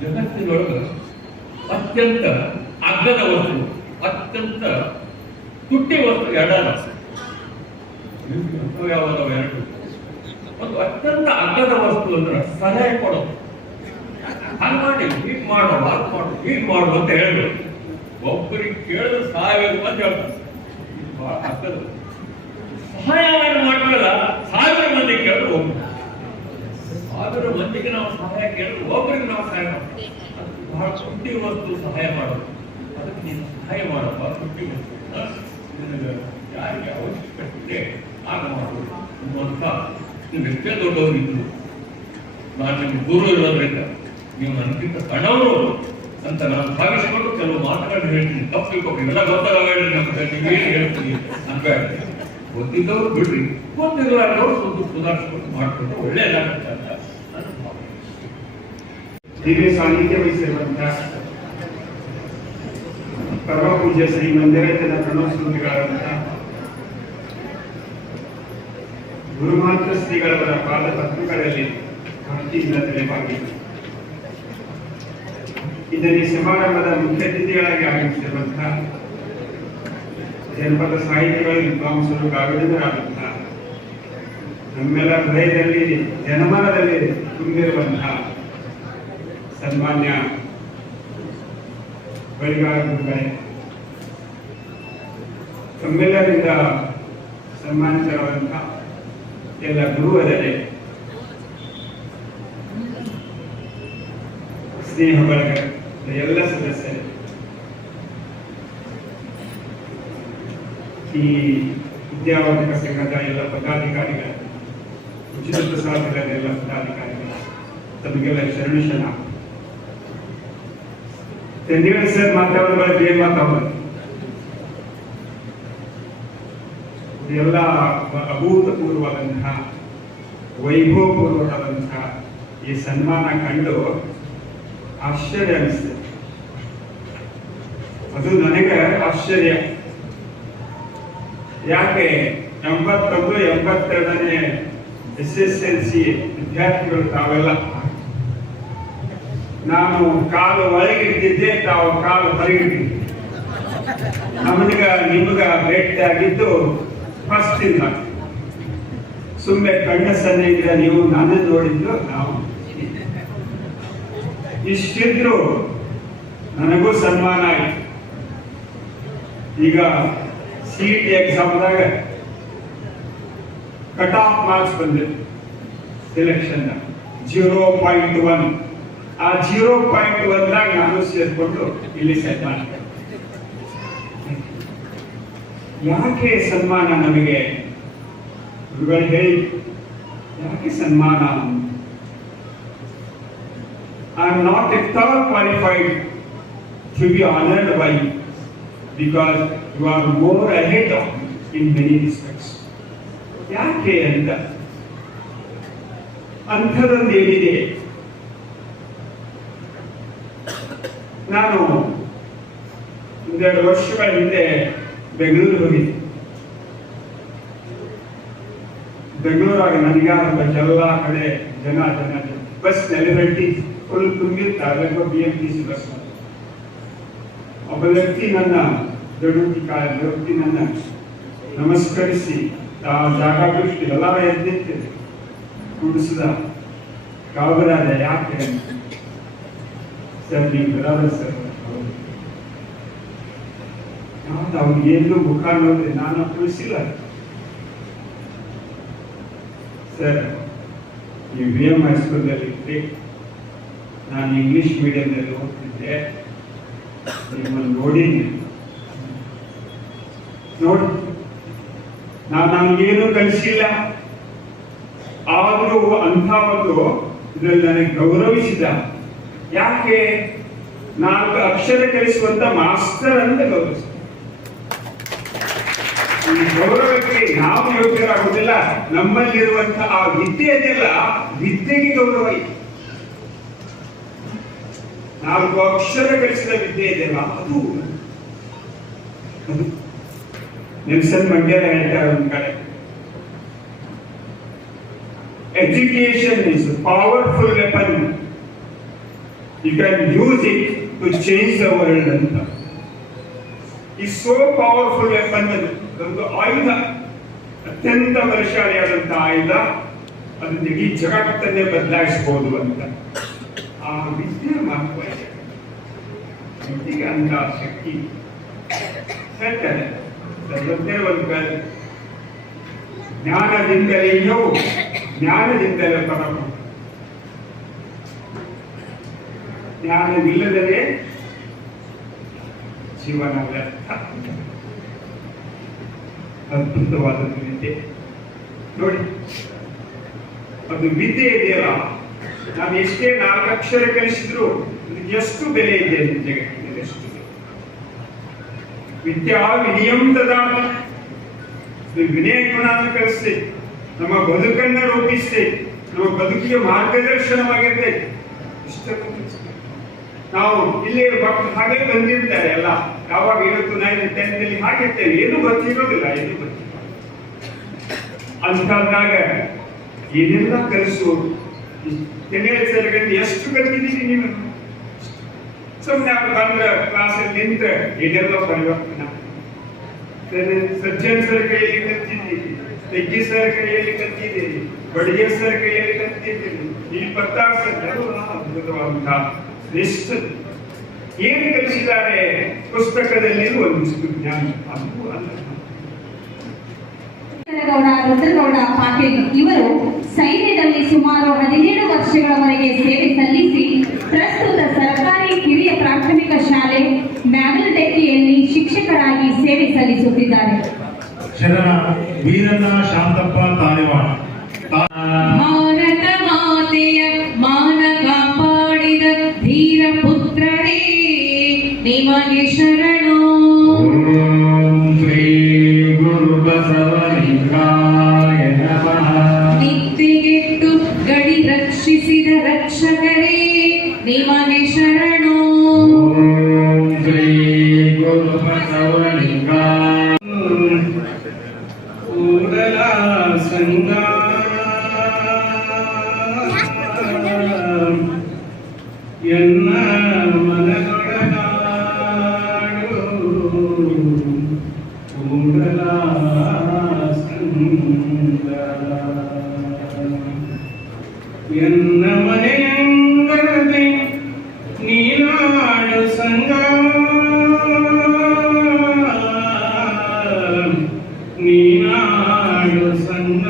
ಜಗತ್ತಿನೊಳಗೆ ಅತ್ಯಂತ ಅಗ್ಗದ ವಸ್ತು, ಅತ್ಯಂತ ತುಟ್ಟಿ ವಸ್ತು ಎರಡಲ್ಲ. ಯಾವಾಗ ಎರಡು. ಒಂದು ಅತ್ಯಂತ ಅಗ್ಗದ ವಸ್ತು ಅಂದ್ರೆ ಸಲಹೆ ಕೊಡೋದು. ಹಂಗ ಮಾಡಿ, ಹೀಗ್ ಮಾಡು, ಹಾಗೆ ಮಾಡು, ಹೀಗ್ ಮಾಡು ಅಂತ ಹೇಳ್ಬೇಕು. ಒಬ್ಬರಿಗೆ ಕೇಳಿದ್ರೆ 1000 ಮಂದಿ ಹೇಳ್ತಾರೆ. ಇದು ಬಹಳ ಅಗ್ಗದ. ಸಹಾಯವನ್ನು ಮಾಡಲಿಲ್ಲ 1000 ಮಂದಿ ಕೇಳಿದ್ರೆ ಹೋಗ್ಬೇಕು. 1000 ಮಂದಿಗೆ ನಾವು ಸಹಾಯ ಕೇಳಿದ್ರೆ ಒಬ್ಬರಿಗೆ ನಾವು ಸಹಾಯ ಮಾಡ್ತೀವಿ. ಅದು ಬಹಳ ತುಟ್ಟಿ ವಸ್ತು ಸಹಾಯ ಮಾಡೋದು. ಅದಕ್ಕೆ ನೀನು ಸಹಾಯ ಮಾಡಪ್ಪ, ತುಟ್ಟಿ ವಸ್ತು ನಿನಗೆ ಯಾರಿಗೆ ಅವಶ್ಯಕತೆ ಇದೆ ಆಗ ಮಾಡೋದು ಅನ್ನುವಂಥ ನೀವು ಎಷ್ಟೇ ದೊಡ್ಡವರಿದ್ರು ನಾನು ನಿಮ್ಗೆ ಗುರು ಇರೋದ್ರಿಂದ ನೀವು ನನಗಿಂತ ಸಣ್ಣವರು ಅಂತ ನಾನು ಭಾವಿಸಿಕೊಂಡು ಕೆಲವು ಮಾತುಗಳನ್ನು ಹೇಳ್ತೀನಿ. ತಪ್ಪು ಇವೆಲ್ಲ ಗೊತ್ತಾಗಬೇಡಿ, ನೀವೇನು ಹೇಳ್ತೀನಿ ಅನ್ಬೇಡ. ಗೊತ್ತಿದ್ದವರು ಬಿಡ್ರಿ, ಗೊತ್ತಿರಲಾರ್ದವರು ಸ್ವಲ್ಪ ಸುಧಾರಿಸ್ಕೊಂಡು ಮಾಡ್ಕೊಂಡು ಒಳ್ಳೆಯದಾಗುತ್ತೆ ಅಂತ ನಾನು ಭಾವಿಸ್ತೀನಿ. ದಿವ್ಯ ಸಾನ್ನಿಧ್ಯ ವಹಿಸಿರುವಂತಹ ಪರಮ ಪೂಜ್ಯ ಶ್ರೀ ಮಂದಿರಾಜನ ಪ್ರಣವಸ್ವಾಮಿಗಳಾದಂತಹ ಗುರುಮಾತ್ರ ಶ್ರೀಗಳವರ ಪಾದ ಪದ್ಮಗಳಲ್ಲಿ ಭಕ್ತಿಯಿಂದ ತಲೆಬಾಗಿದೆ. ಇದರಲ್ಲಿ ಸಮಾರಂಭದ ಮುಖ್ಯ ಅತಿಥಿಗಳಾಗಿ ಆಗಮಿಸಿರುವಂತಹ ಜನಪದ ಸಾಹಿತಿಗಳು ವಿದ್ವಾಂಸರು ಗಾವಿಡರಾದಂತಹ ನಮ್ಮೆಲ್ಲ ಹೃದಯದಲ್ಲಿ ಜನಮನದಲ್ಲಿ ತುಂಬಿರುವಂತಹ ಸನ್ಮಾನ್ಯ ಬಳಿಗಾರ ಗುರುಗಳೇ, ತಮ್ಮೆಲ್ಲರಿಂದ ಸನ್ಮಾನಿತರಾದಂತಹ ಎಲ್ಲ ಗುರುವರೇ, ಸ್ನೇಹ ಬಳಗ ಎಲ್ಲ ಸದಸ್ಯರು, ಈ ವಿದ್ಯಾವರ್ಧಕ ಸಂಘದ ಎಲ್ಲ ಪದಾಧಿಕಾರಿಗಳು, ಉಚಿತ ಪ್ರಸಾದದ ಎಲ್ಲ ಪದಾಧಿಕಾರಿಗಳು, ತಮಗೆಲ್ಲ ಶರಣ ಚಂದಿಗಢ ಸರ್ ಮಾತಾಡೋದು ಏನ್ ಮಾತಾಡೋದು ಎಲ್ಲ ಅಭೂತಪೂರ್ವವಾದಂತಹ ವೈಭವಪೂರ್ವಕವಾದಂತಹ ಈ ಸನ್ಮಾನ ಕಂಡು ಆಶ್ಚರ್ಯ ಅನಿಸ್ತದೆ. ಅದು ನನಗೆ ಆಶ್ಚರ್ಯ. ಯಾಕೆ 81-82ನೇ SSLC ವಿದ್ಯಾರ್ಥಿಗಳು ತಾವೆಲ್ಲ, ನಾನು ಕಾಲು ಒಳಗಿಡ್ತಿದ್ದೆ, ತಾವು ಕಾಲು ಹೊರಗಿಡ್ತಿದ್ದೆ. ನಿಮಗ ಭೇಟಿಯಾಗಿದ್ದು ಫಸ್ಟ್ ಇಂದ. ಸುಮ್ಮನೆ ಕಣ್ಣ ಸನ್ನಿಗೆ ನೀವು ನನ್ನ ನೋಡಿದ್ದು ನಾವು ಇಷ್ಟಿದ್ರು ನನಗೂ ಸನ್ಮಾನ ಆಯ್ತು. ಈಗ CET ಎಕ್ಸಾಮ್ದಾಗ ಕಟ್ ಆಫ್ ಮಾರ್ಕ್ಸ್ ಬಂದಿದೆ ಸೆಲೆಕ್ಷನ್ 0.1. ಆ 0.1ದಾಗ ನಾನು ಸೇರ್ಕೊಂಡು ಇಲ್ಲಿ ಸನ್ಮಾನ. ಯಾಕೆ ಸನ್ಮಾನ ನಮಗೆ? ಗುರುಗಳು ಹೇಳಿ ಯಾಕೆ ಸನ್ಮಾನ? I am not at all qualified to be honored by you because you are more ahead of me in many respects. ಯಾಕೆ ಅಂತ ಅಂಥದೊಂದು ಏನಿದೆ. ನಾನು 2 ವರ್ಷಗಳ ಹಿಂದೆ ಬೆಂಗಳೂರು ಹೋಗಿದ್ದೆ. ಬೆಂಗಳೂರಾಗ ನನಗಾದ ಎಲ್ಲ ಕಡೆ ಜನ ಬಸ್ ನೆಲೆಗಟ್ಟಿ ಫುಲ್ ತುಂಬಿರ್ತಾರೆ. BMTC bus. ಒಬ್ಬ ವ್ಯಕ್ತಿ ನನ್ನ ವ್ಯಕ್ತಿ ನನ್ನ ನಮಸ್ಕರಿಸಿ ಜಾಗ ಬಿಟ್ಟು ಎಲ್ಲ ಎದ್ದಿತ್ತು ಕುಡಿಸಿದ. ಕಾವರಾದ ಯಾಕೆ ಸರ್ ನೀವು ಬರೋದ ಸರ್? ಅವ್ನು ಏನು ಮುಖ ನೋಡ್ರಿ, ನಾನು ತಿಳಿಸಿಲ್ಲ. ಸರ್ ನೀವು BM ಹೈಸ್ಕೂಲ್ನಲ್ಲಿ ಇದ್ರಿ, ನಾನು ಇಂಗ್ಲಿಷ್ ಮೀಡಿಯಂನಲ್ಲಿ ಓದ್ತಿದ್ದೆ, ನಿಮ್ಮನ್ನು ನೋಡಿದ್ದೀನಿ. ನೋಡಿ ನನಗೇನು ಕಲಿಸಿಲ್ಲ, ಆದರೂ ಅಂಥ ಒಂದು ಇದರಲ್ಲಿ ನನಗೆ ಗೌರವಿಸಿದ. ಯಾಕೆ? 4 ಅಕ್ಷರ ಕಲಿಸುವಂತ ಮಾಸ್ಟರ್ ಅಂತ ಗೌರವಿಸಿದ. ಈ ಗೌರವಕ್ಕೆ ನಾವು ಯೋಗ್ಯರಾಗುವುದಿಲ್ಲ. ನಮ್ಮಲ್ಲಿರುವಂತಹ ಆ ವಿದ್ಯೆ ಇದೆಯಲ್ಲ, ವಿದ್ಯೆಗೆ ಗೌರವ ಇದೆ. 4 ಅಕ್ಷರ ಕಲಿಸಿದ ವಿದ್ಯೆ ಇದೆಯಲ್ಲ, ಅದು ನೆಲ್ಸನ್ ಮಂಡೇಲ ಹೇಳ್ತಾರೆ ಒಂದು ಕಡೆ, education is powerful weapon, you can use it to change the world ಅಂತ. Is so powerful weapon. ಒಂದು ಆಯುಧ, ಅತ್ಯಂತ ಬಲಶಾಲಿಯಾದಂತಹ ಆಯುಧ. ಅದನ್ನ ಇಡೀ ಜಗತ್ತನ್ನೇ ಬದಲಾಯಿಸಬಹುದು ಅಂತ. ಆ ವಿದ್ಯೆ ಮಹತ್ವ ಇದೆ. ವಿದ್ಯೆಗೆ ಅಂತ ಶಕ್ತಿ ಹೇಳ್ತಾರೆ. ಒಂದು ಜ್ಞಾನದಿಂದಲೇ ಯೋ, ಜ್ಞಾನದಿಂದಲೇ ಪರಮ. ಜ್ಞಾನವಿಲ್ಲದರೆ ಜೀವನ ವ್ಯರ್ಥ. ಅದ್ಭುತವಾದದ್ದು ವಿದ್ಯೆ. ನೋಡಿ, ಅದು ವಿದ್ಯೆ ಇದೆಯಲ್ಲ, ನಾವು ಎಷ್ಟೇ 4 ಅಕ್ಷರ ಕಲಿಸಿದ್ರು ಇದಕ್ಕೆ ಎಷ್ಟು ಬೆಲೆ ಇದೆ ಅಂತ ಜಗತ್ತಿನಲ್ಲಿ ಎಷ್ಟು ವಿದ್ಯಾ ವಿನಿಯಂ ದದಾತಿ. ವಿನಯ ಗುಣಾನ ಕಲಿಸ್ತೇವೆ, ನಮ್ಮ ಬದುಕನ್ನ ರೂಪಿಸ್ತೇವೆ, ನಮ್ಮ ಬದುಕಿಗೆ ಮಾರ್ಗದರ್ಶನವಾಗಿರ್ತೇವೆ. ಇಷ್ಟಕ್ಕೂ ನಾವು ಇಲ್ಲಿ ಹಾಗೆ ಬಂದಿರ್ತಾರೆ ಎಲ್ಲ, ಯಾವಾಗ 8th 9th 10th ಹಾಕಿರ್ತೇವೆ, ಏನು ಗೊತ್ತಿರೋದಿಲ್ಲ, ಏನು ಗೊತ್ತಿಲ್ಲ. ಅಂತಾದಾಗ ಏನೆಲ್ಲ ಕಲಿಸೋದು, ಸರ್ಗಂಡು ಎಷ್ಟು ಕಲ್ತಿದ್ದೀರಿ ನೀವು? ಸುಮ್ಮನೆ ಬಂದ್ರ ಕ್ಲಾಸಲ್ಲಿ ನಿಂತ್ರೆ ಏನೆಲ್ಲ ಪರಿವರ್ತನೆ. ಸಜ್ಜನ್ ಸರ್ ಕೈಯಲ್ಲಿ ಕಲ್ತಿದ್ದೀರಿ, ತೆಗ್ಗಿ ಸರ್ ಕೈಯಲ್ಲಿ ಕಲ್ತಿದ್ದೀರಿ, ಬಡಿಗೆ ಸರ್ ಕೈಯಲ್ಲಿ ಕಲ್ತಿದ್ದೀರಿ, ಈ 16 ಸರ್ ಅದ್ಭುತವಾದಂತಹ ಶ್ರೇಷ್ಠ ಏನು ಕಲಿಸಿದ್ದಾರೆ ಪುಸ್ತಕದಲ್ಲಿ ಒಂದಿಷ್ಟು ಜ್ಞಾನ. ಅದು ಅಲ್ಲ ಗೌಡ ರುದ್ರಗೌಡ ಪಾಟೀಲ್ ಇವರು ಸೈನ್ಯದಲ್ಲಿ ಸುಮಾರು 17 ವರ್ಷಗಳವರೆಗೆ ಸೇವೆ ಸಲ್ಲಿಸಿ ಪ್ರಸ್ತುತ ಸರ್ಕಾರಿ ಕಿರಿಯ ಪ್ರಾಥಮಿಕ ಶಾಲೆ ಮ್ಯಾಗಲಟೆಕ್ಕಿಯಲ್ಲಿ ಶಿಕ್ಷಕರಾಗಿ ಸೇವೆ ಸಲ್ಲಿಸುತ್ತಿದ್ದಾರೆ. ಶರಣ ವೀರಣ್ಣ ಶಾಂತಪ್ಪ ತಾಳಿವಾಡ. ಭಾರತ ಮಾತೆಯ ಮಾನ ಕಾಪಾಡಿದ ಧೀರ ಪುತ್ರರೇ ನಿಮಗೆ ಶರಣು. ಶ್ರೀ ಗುರು ಬಸವಲಿಂಗಾಯ ನಮಃ. ನಿತ್ತಿಗೆಟ್ಟು ಗಡಿ ರಕ್ಷಿಸಿದ ರಕ್ಷಕರೇ ನಿಮಗೆ ಶರಣು. ಶ್ರೀ ಗುರು ಬಸವಲಿಂಗಾಯ. ಕೂಡಲ ಸಂಗ ಎನ್ನ ಮನದೊಡನಾಡು ಕೂಡಲ ಸಂಗ ಎನ್ನ ಮನೆಯಂಗರದೆ ನೀನಾಡು ಸಂಗ ನೀನಾಡು ಸಂಗ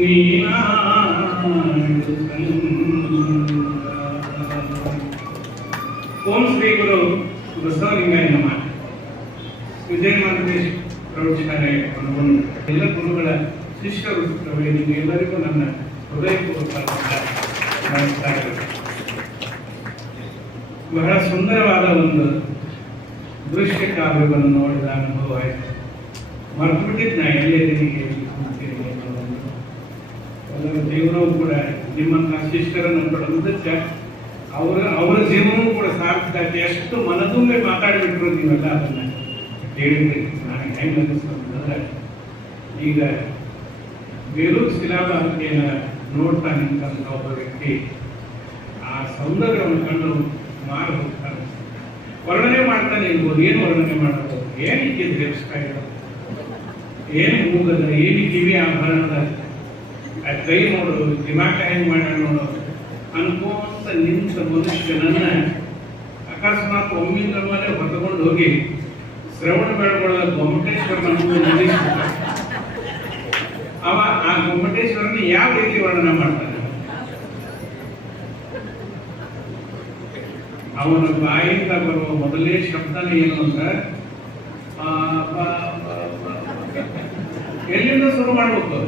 ನೀನಾಡು ಸಂಗ. ಓಂ ಶ್ರೀ ಗುರು ಬಸವಲಿಂಗಾಯ ನಮಃ. ವಿಜಯ ಮಹಾಂತೇಶ್ ಪ್ರೌಢಶಾಲೆ ಎಲ್ಲ ಗುರುಗಳ ಶಿಷ್ಯರು ನಿಮಗೆಲ್ಲರಿಗೂ ನನ್ನ ಹೃದಯಪೂರ್ವಕ ನಮಸ್ಕಾರಗಳು. ಬಹಳ ಸುಂದರವಾದ ಒಂದು ದೃಶ್ಯ ಕಾವ್ಯವನ್ನು ನೋಡಿದ ಅನುಭವ ಆಯಿತು. ಮರೆತು ಬಿಟ್ಟಿದ್ದು ನಾ ಎಲ್ಲೆಲ್ಲಿ ಎಲ್ಲರ ಜೀವನವೂ ಕೂಡ ನಿಮ್ಮಂತಹ ಶಿಷ್ಯರನ್ನು ಪಡೆದುದಕ್ಕೆ ಅವರ ಜೀವನವೂ ಕೂಡ ಸಾರ್ಥಕ. ಎಷ್ಟು ಮನದುಂಬೆ ಮಾತಾಡಿಬಿಟ್ರು ನೀವೆಲ್ಲ ಅದನ್ನ ಹೇಳಿದ್ರಿ. ನಾನು ಹೆಂಗೆ ಅನ್ನಿಸ್ತಂದ್ರೆ ಈಗ ಬೇಲೂರು ಶಿಲಾಬಾಲಿಕೆಯನ್ನು ನೋಡ್ತಾ ನಿಂತಂತ ಒಬ್ಬ ವ್ಯಕ್ತಿ ಆ ಸೌಂದರ್ಯವನ್ನು ಕಂಡು ಮಾರು ಹೋಗ್ತಾನೆ, ವರ್ಣನೆ ಮಾಡ್ತಾನೆ ಇರ್ಬೋದು. ಏನು ವರ್ಣನೆ ಮಾಡಬಹುದು? ಏನಕ್ಕೆ ಧರಿಸ್ತಾ ಇರೋದು, ಏನು ಮೂಗದ, ಏನು ಕಿವಿ ಆಭರಣದ, ಕೈ ನೋಡು, ದಿಮಾಕ ಹೆಂಗ್ ಮಾಡ್ಯಾನ ನೋಡು ಅನ್ಕೋಂತ ನಿಂತ ಮನುಷ್ಯನನ್ನ ಅಕಸ್ಮಾತ್ ಒಮ್ಮಿಂದ ಮೇಲೆ ಹೊತ್ತಕೊಂಡು ಹೋಗಿ ಶ್ರವಣ ಬೆಳಗೊಳ ಗೊಮ್ಮಟೇಶ್ವರನ ಮುಂದೆ ನಿಲ್ಲಿಸ್ತಾರೆ. ಅವ ಆ ಗೊಮ್ಮಟೇಶ್ವರನ ಯಾವ ರೀತಿ ವರ್ಣನೆ ಮಾಡ್ತಾನೆ? ಅವನ ಬಾಯಿಂದ ಬರುವ ಮೊದಲೇ ಶಬ್ದನೇ ಏನು ಅಂದ್ರೆ ಎಲ್ಲಿಂದ ಶುರು ಮಾಡ್ಬೇಕು?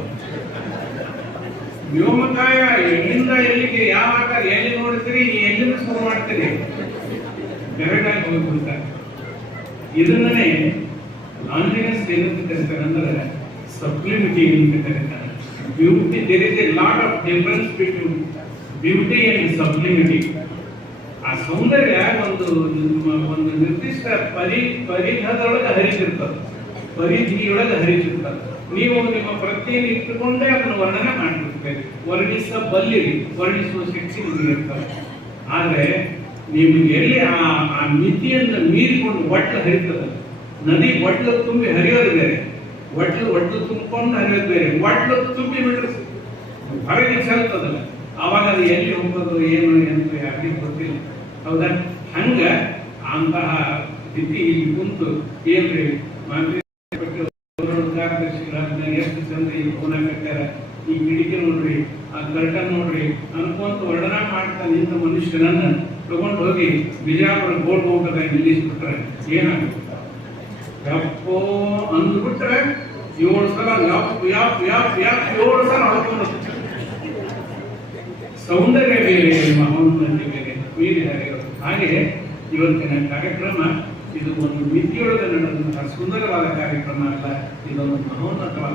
ವ್ಯೋಮಕಾಯ ಎಲ್ಲಿಂದ ಎಲ್ಲಿಗೆ, ಯಾವ ಆಕಾರ ಎಲ್ಲಿ ನೋಡ್ತೀರಿ, ಎಲ್ಲಿಂದ ಶುರು ಮಾಡ್ತೀರಿ, ಬೆರಗಾಗಿ ಹೋಗ್ಬಿಡ್ತಾರೆ. ಇದನ್ನೇ ಲಾಂಜಿನೆಸ್ ಏನಂತ ಕರೀತಾರೆ ಅಂದ್ರೆ ಸಬ್ಲಿಮಿಟಿ ಅಂತ ಕರೀತಾರೆ. Beauty, there is a lot of difference between beauty and sublimity. ಆ ಸೌಂದರ್ಯ ಒಂದು ನಿರ್ದಿಷ್ಟ ಪರಿಧದೊಳಗೆ ಹರಿತಿರ್ತದೆ, ಪರಿಧಿಯೊಳಗೆ ಹರಿತಿರ್ತದೆ. ನೀವು ನಿಮ್ಮ ಪ್ರತಿಯನ್ನು ಇಟ್ಟುಕೊಂಡೇ ಅದನ್ನು ವರ್ಣನೆ ಮಾಡಿಬಿಡ್ತೇವೆ. ವರ್ಣಿಸಬಲ್ಲಿರಿ, ವರ್ಣಿಸುವ ಶಕ್ತಿ ನಿಮಗೆ ಇರ್ತದೆ. ಆದ್ರೆ ನೀವು ಎಲ್ಲಿ ಆ ಮಿತಿಯನ್ನು ಮೀರಿಕೊಂಡು ಒಟ್ಟು ಹರಿತದೆ. ನದಿ ಒಟ್ಲು ತುಂಬಿ ಹರಿಯೋದು ಬೇರೆ, ಒಟ್ಲು ತುಂಬಿಕೊಂಡು ಹರಿಯೋದು ಬೇರೆ. ಒಟ್ಲು ತುಂಬಿ ಬಿಟ್ರೆ ಹೊರಗೆ ಚೆಲ್ತದಲ್ಲ, ಆವಾಗ ಅದು ಎಲ್ಲಿ ಹೋಗೋದು ಏನು ಅಂತ ಯಾರಿಗೆ ಗೊತ್ತಿಲ್ಲ. ಹೌದಾ? ಹಂಗ ಅಂತಹ ಸ್ಥಿತಿ ಇಲ್ಲಿ ಕುಂತು ಏನ್ರಿ ಕಾರ್ಯದರ್ಶಿಗಳಾದ್ಮೇಲೆ ಎಷ್ಟು ಚಂದ ಈ ಫೋನ್ ಹಾಕ್ಯಾರ, ಈ ಕಿಡಿಕೆ ನೋಡ್ರಿ, ಆ ಕರ್ಟನ್ ನೋಡ್ರಿ ಅನ್ಕೊಂತ ವರ್ಣನ ಮಾಡ್ತಾ ನಿಂತ ಮನುಷ್ಯನನ್ನ ತಗೊಂಡು ಹೋಗಿ ಬಿಜಾಪುರ ಗೋಲ್ಡ್ ಊಟದಾಗ ನಿಲ್ಲಿಸ್ಬಿಟ್ರೆ ಏನಾಗುತ್ತೆ? ಯಪ್ಪೋ ಅಂದ್ಬಿಟ್ರೆ 7 ಸಲ ಯಾಪ್ ಯಾಪ್ ಯಾಪ್ ಯಾಪ್ 7 ಸಲ ಹಾಡ್ಕೊಂಡು ಸೌಂದರ್ಯ ಬೇರೆ, ಮಹೋನ್ನತಿ ಬೇರೆ, ಬೇರೆ ಹಾಗೆ ಇವತ್ತಿನ ಕಾರ್ಯಕ್ರಮ ಇದು ಒಂದು ಮಿತಿಯೊಳಗೆ ನಡೆದಂತಹ ಸುಂದರವಾದ ಕಾರ್ಯಕ್ರಮ ಅಲ್ಲ, ಇದೊಂದು ಮಹೋನ್ನತವಾದ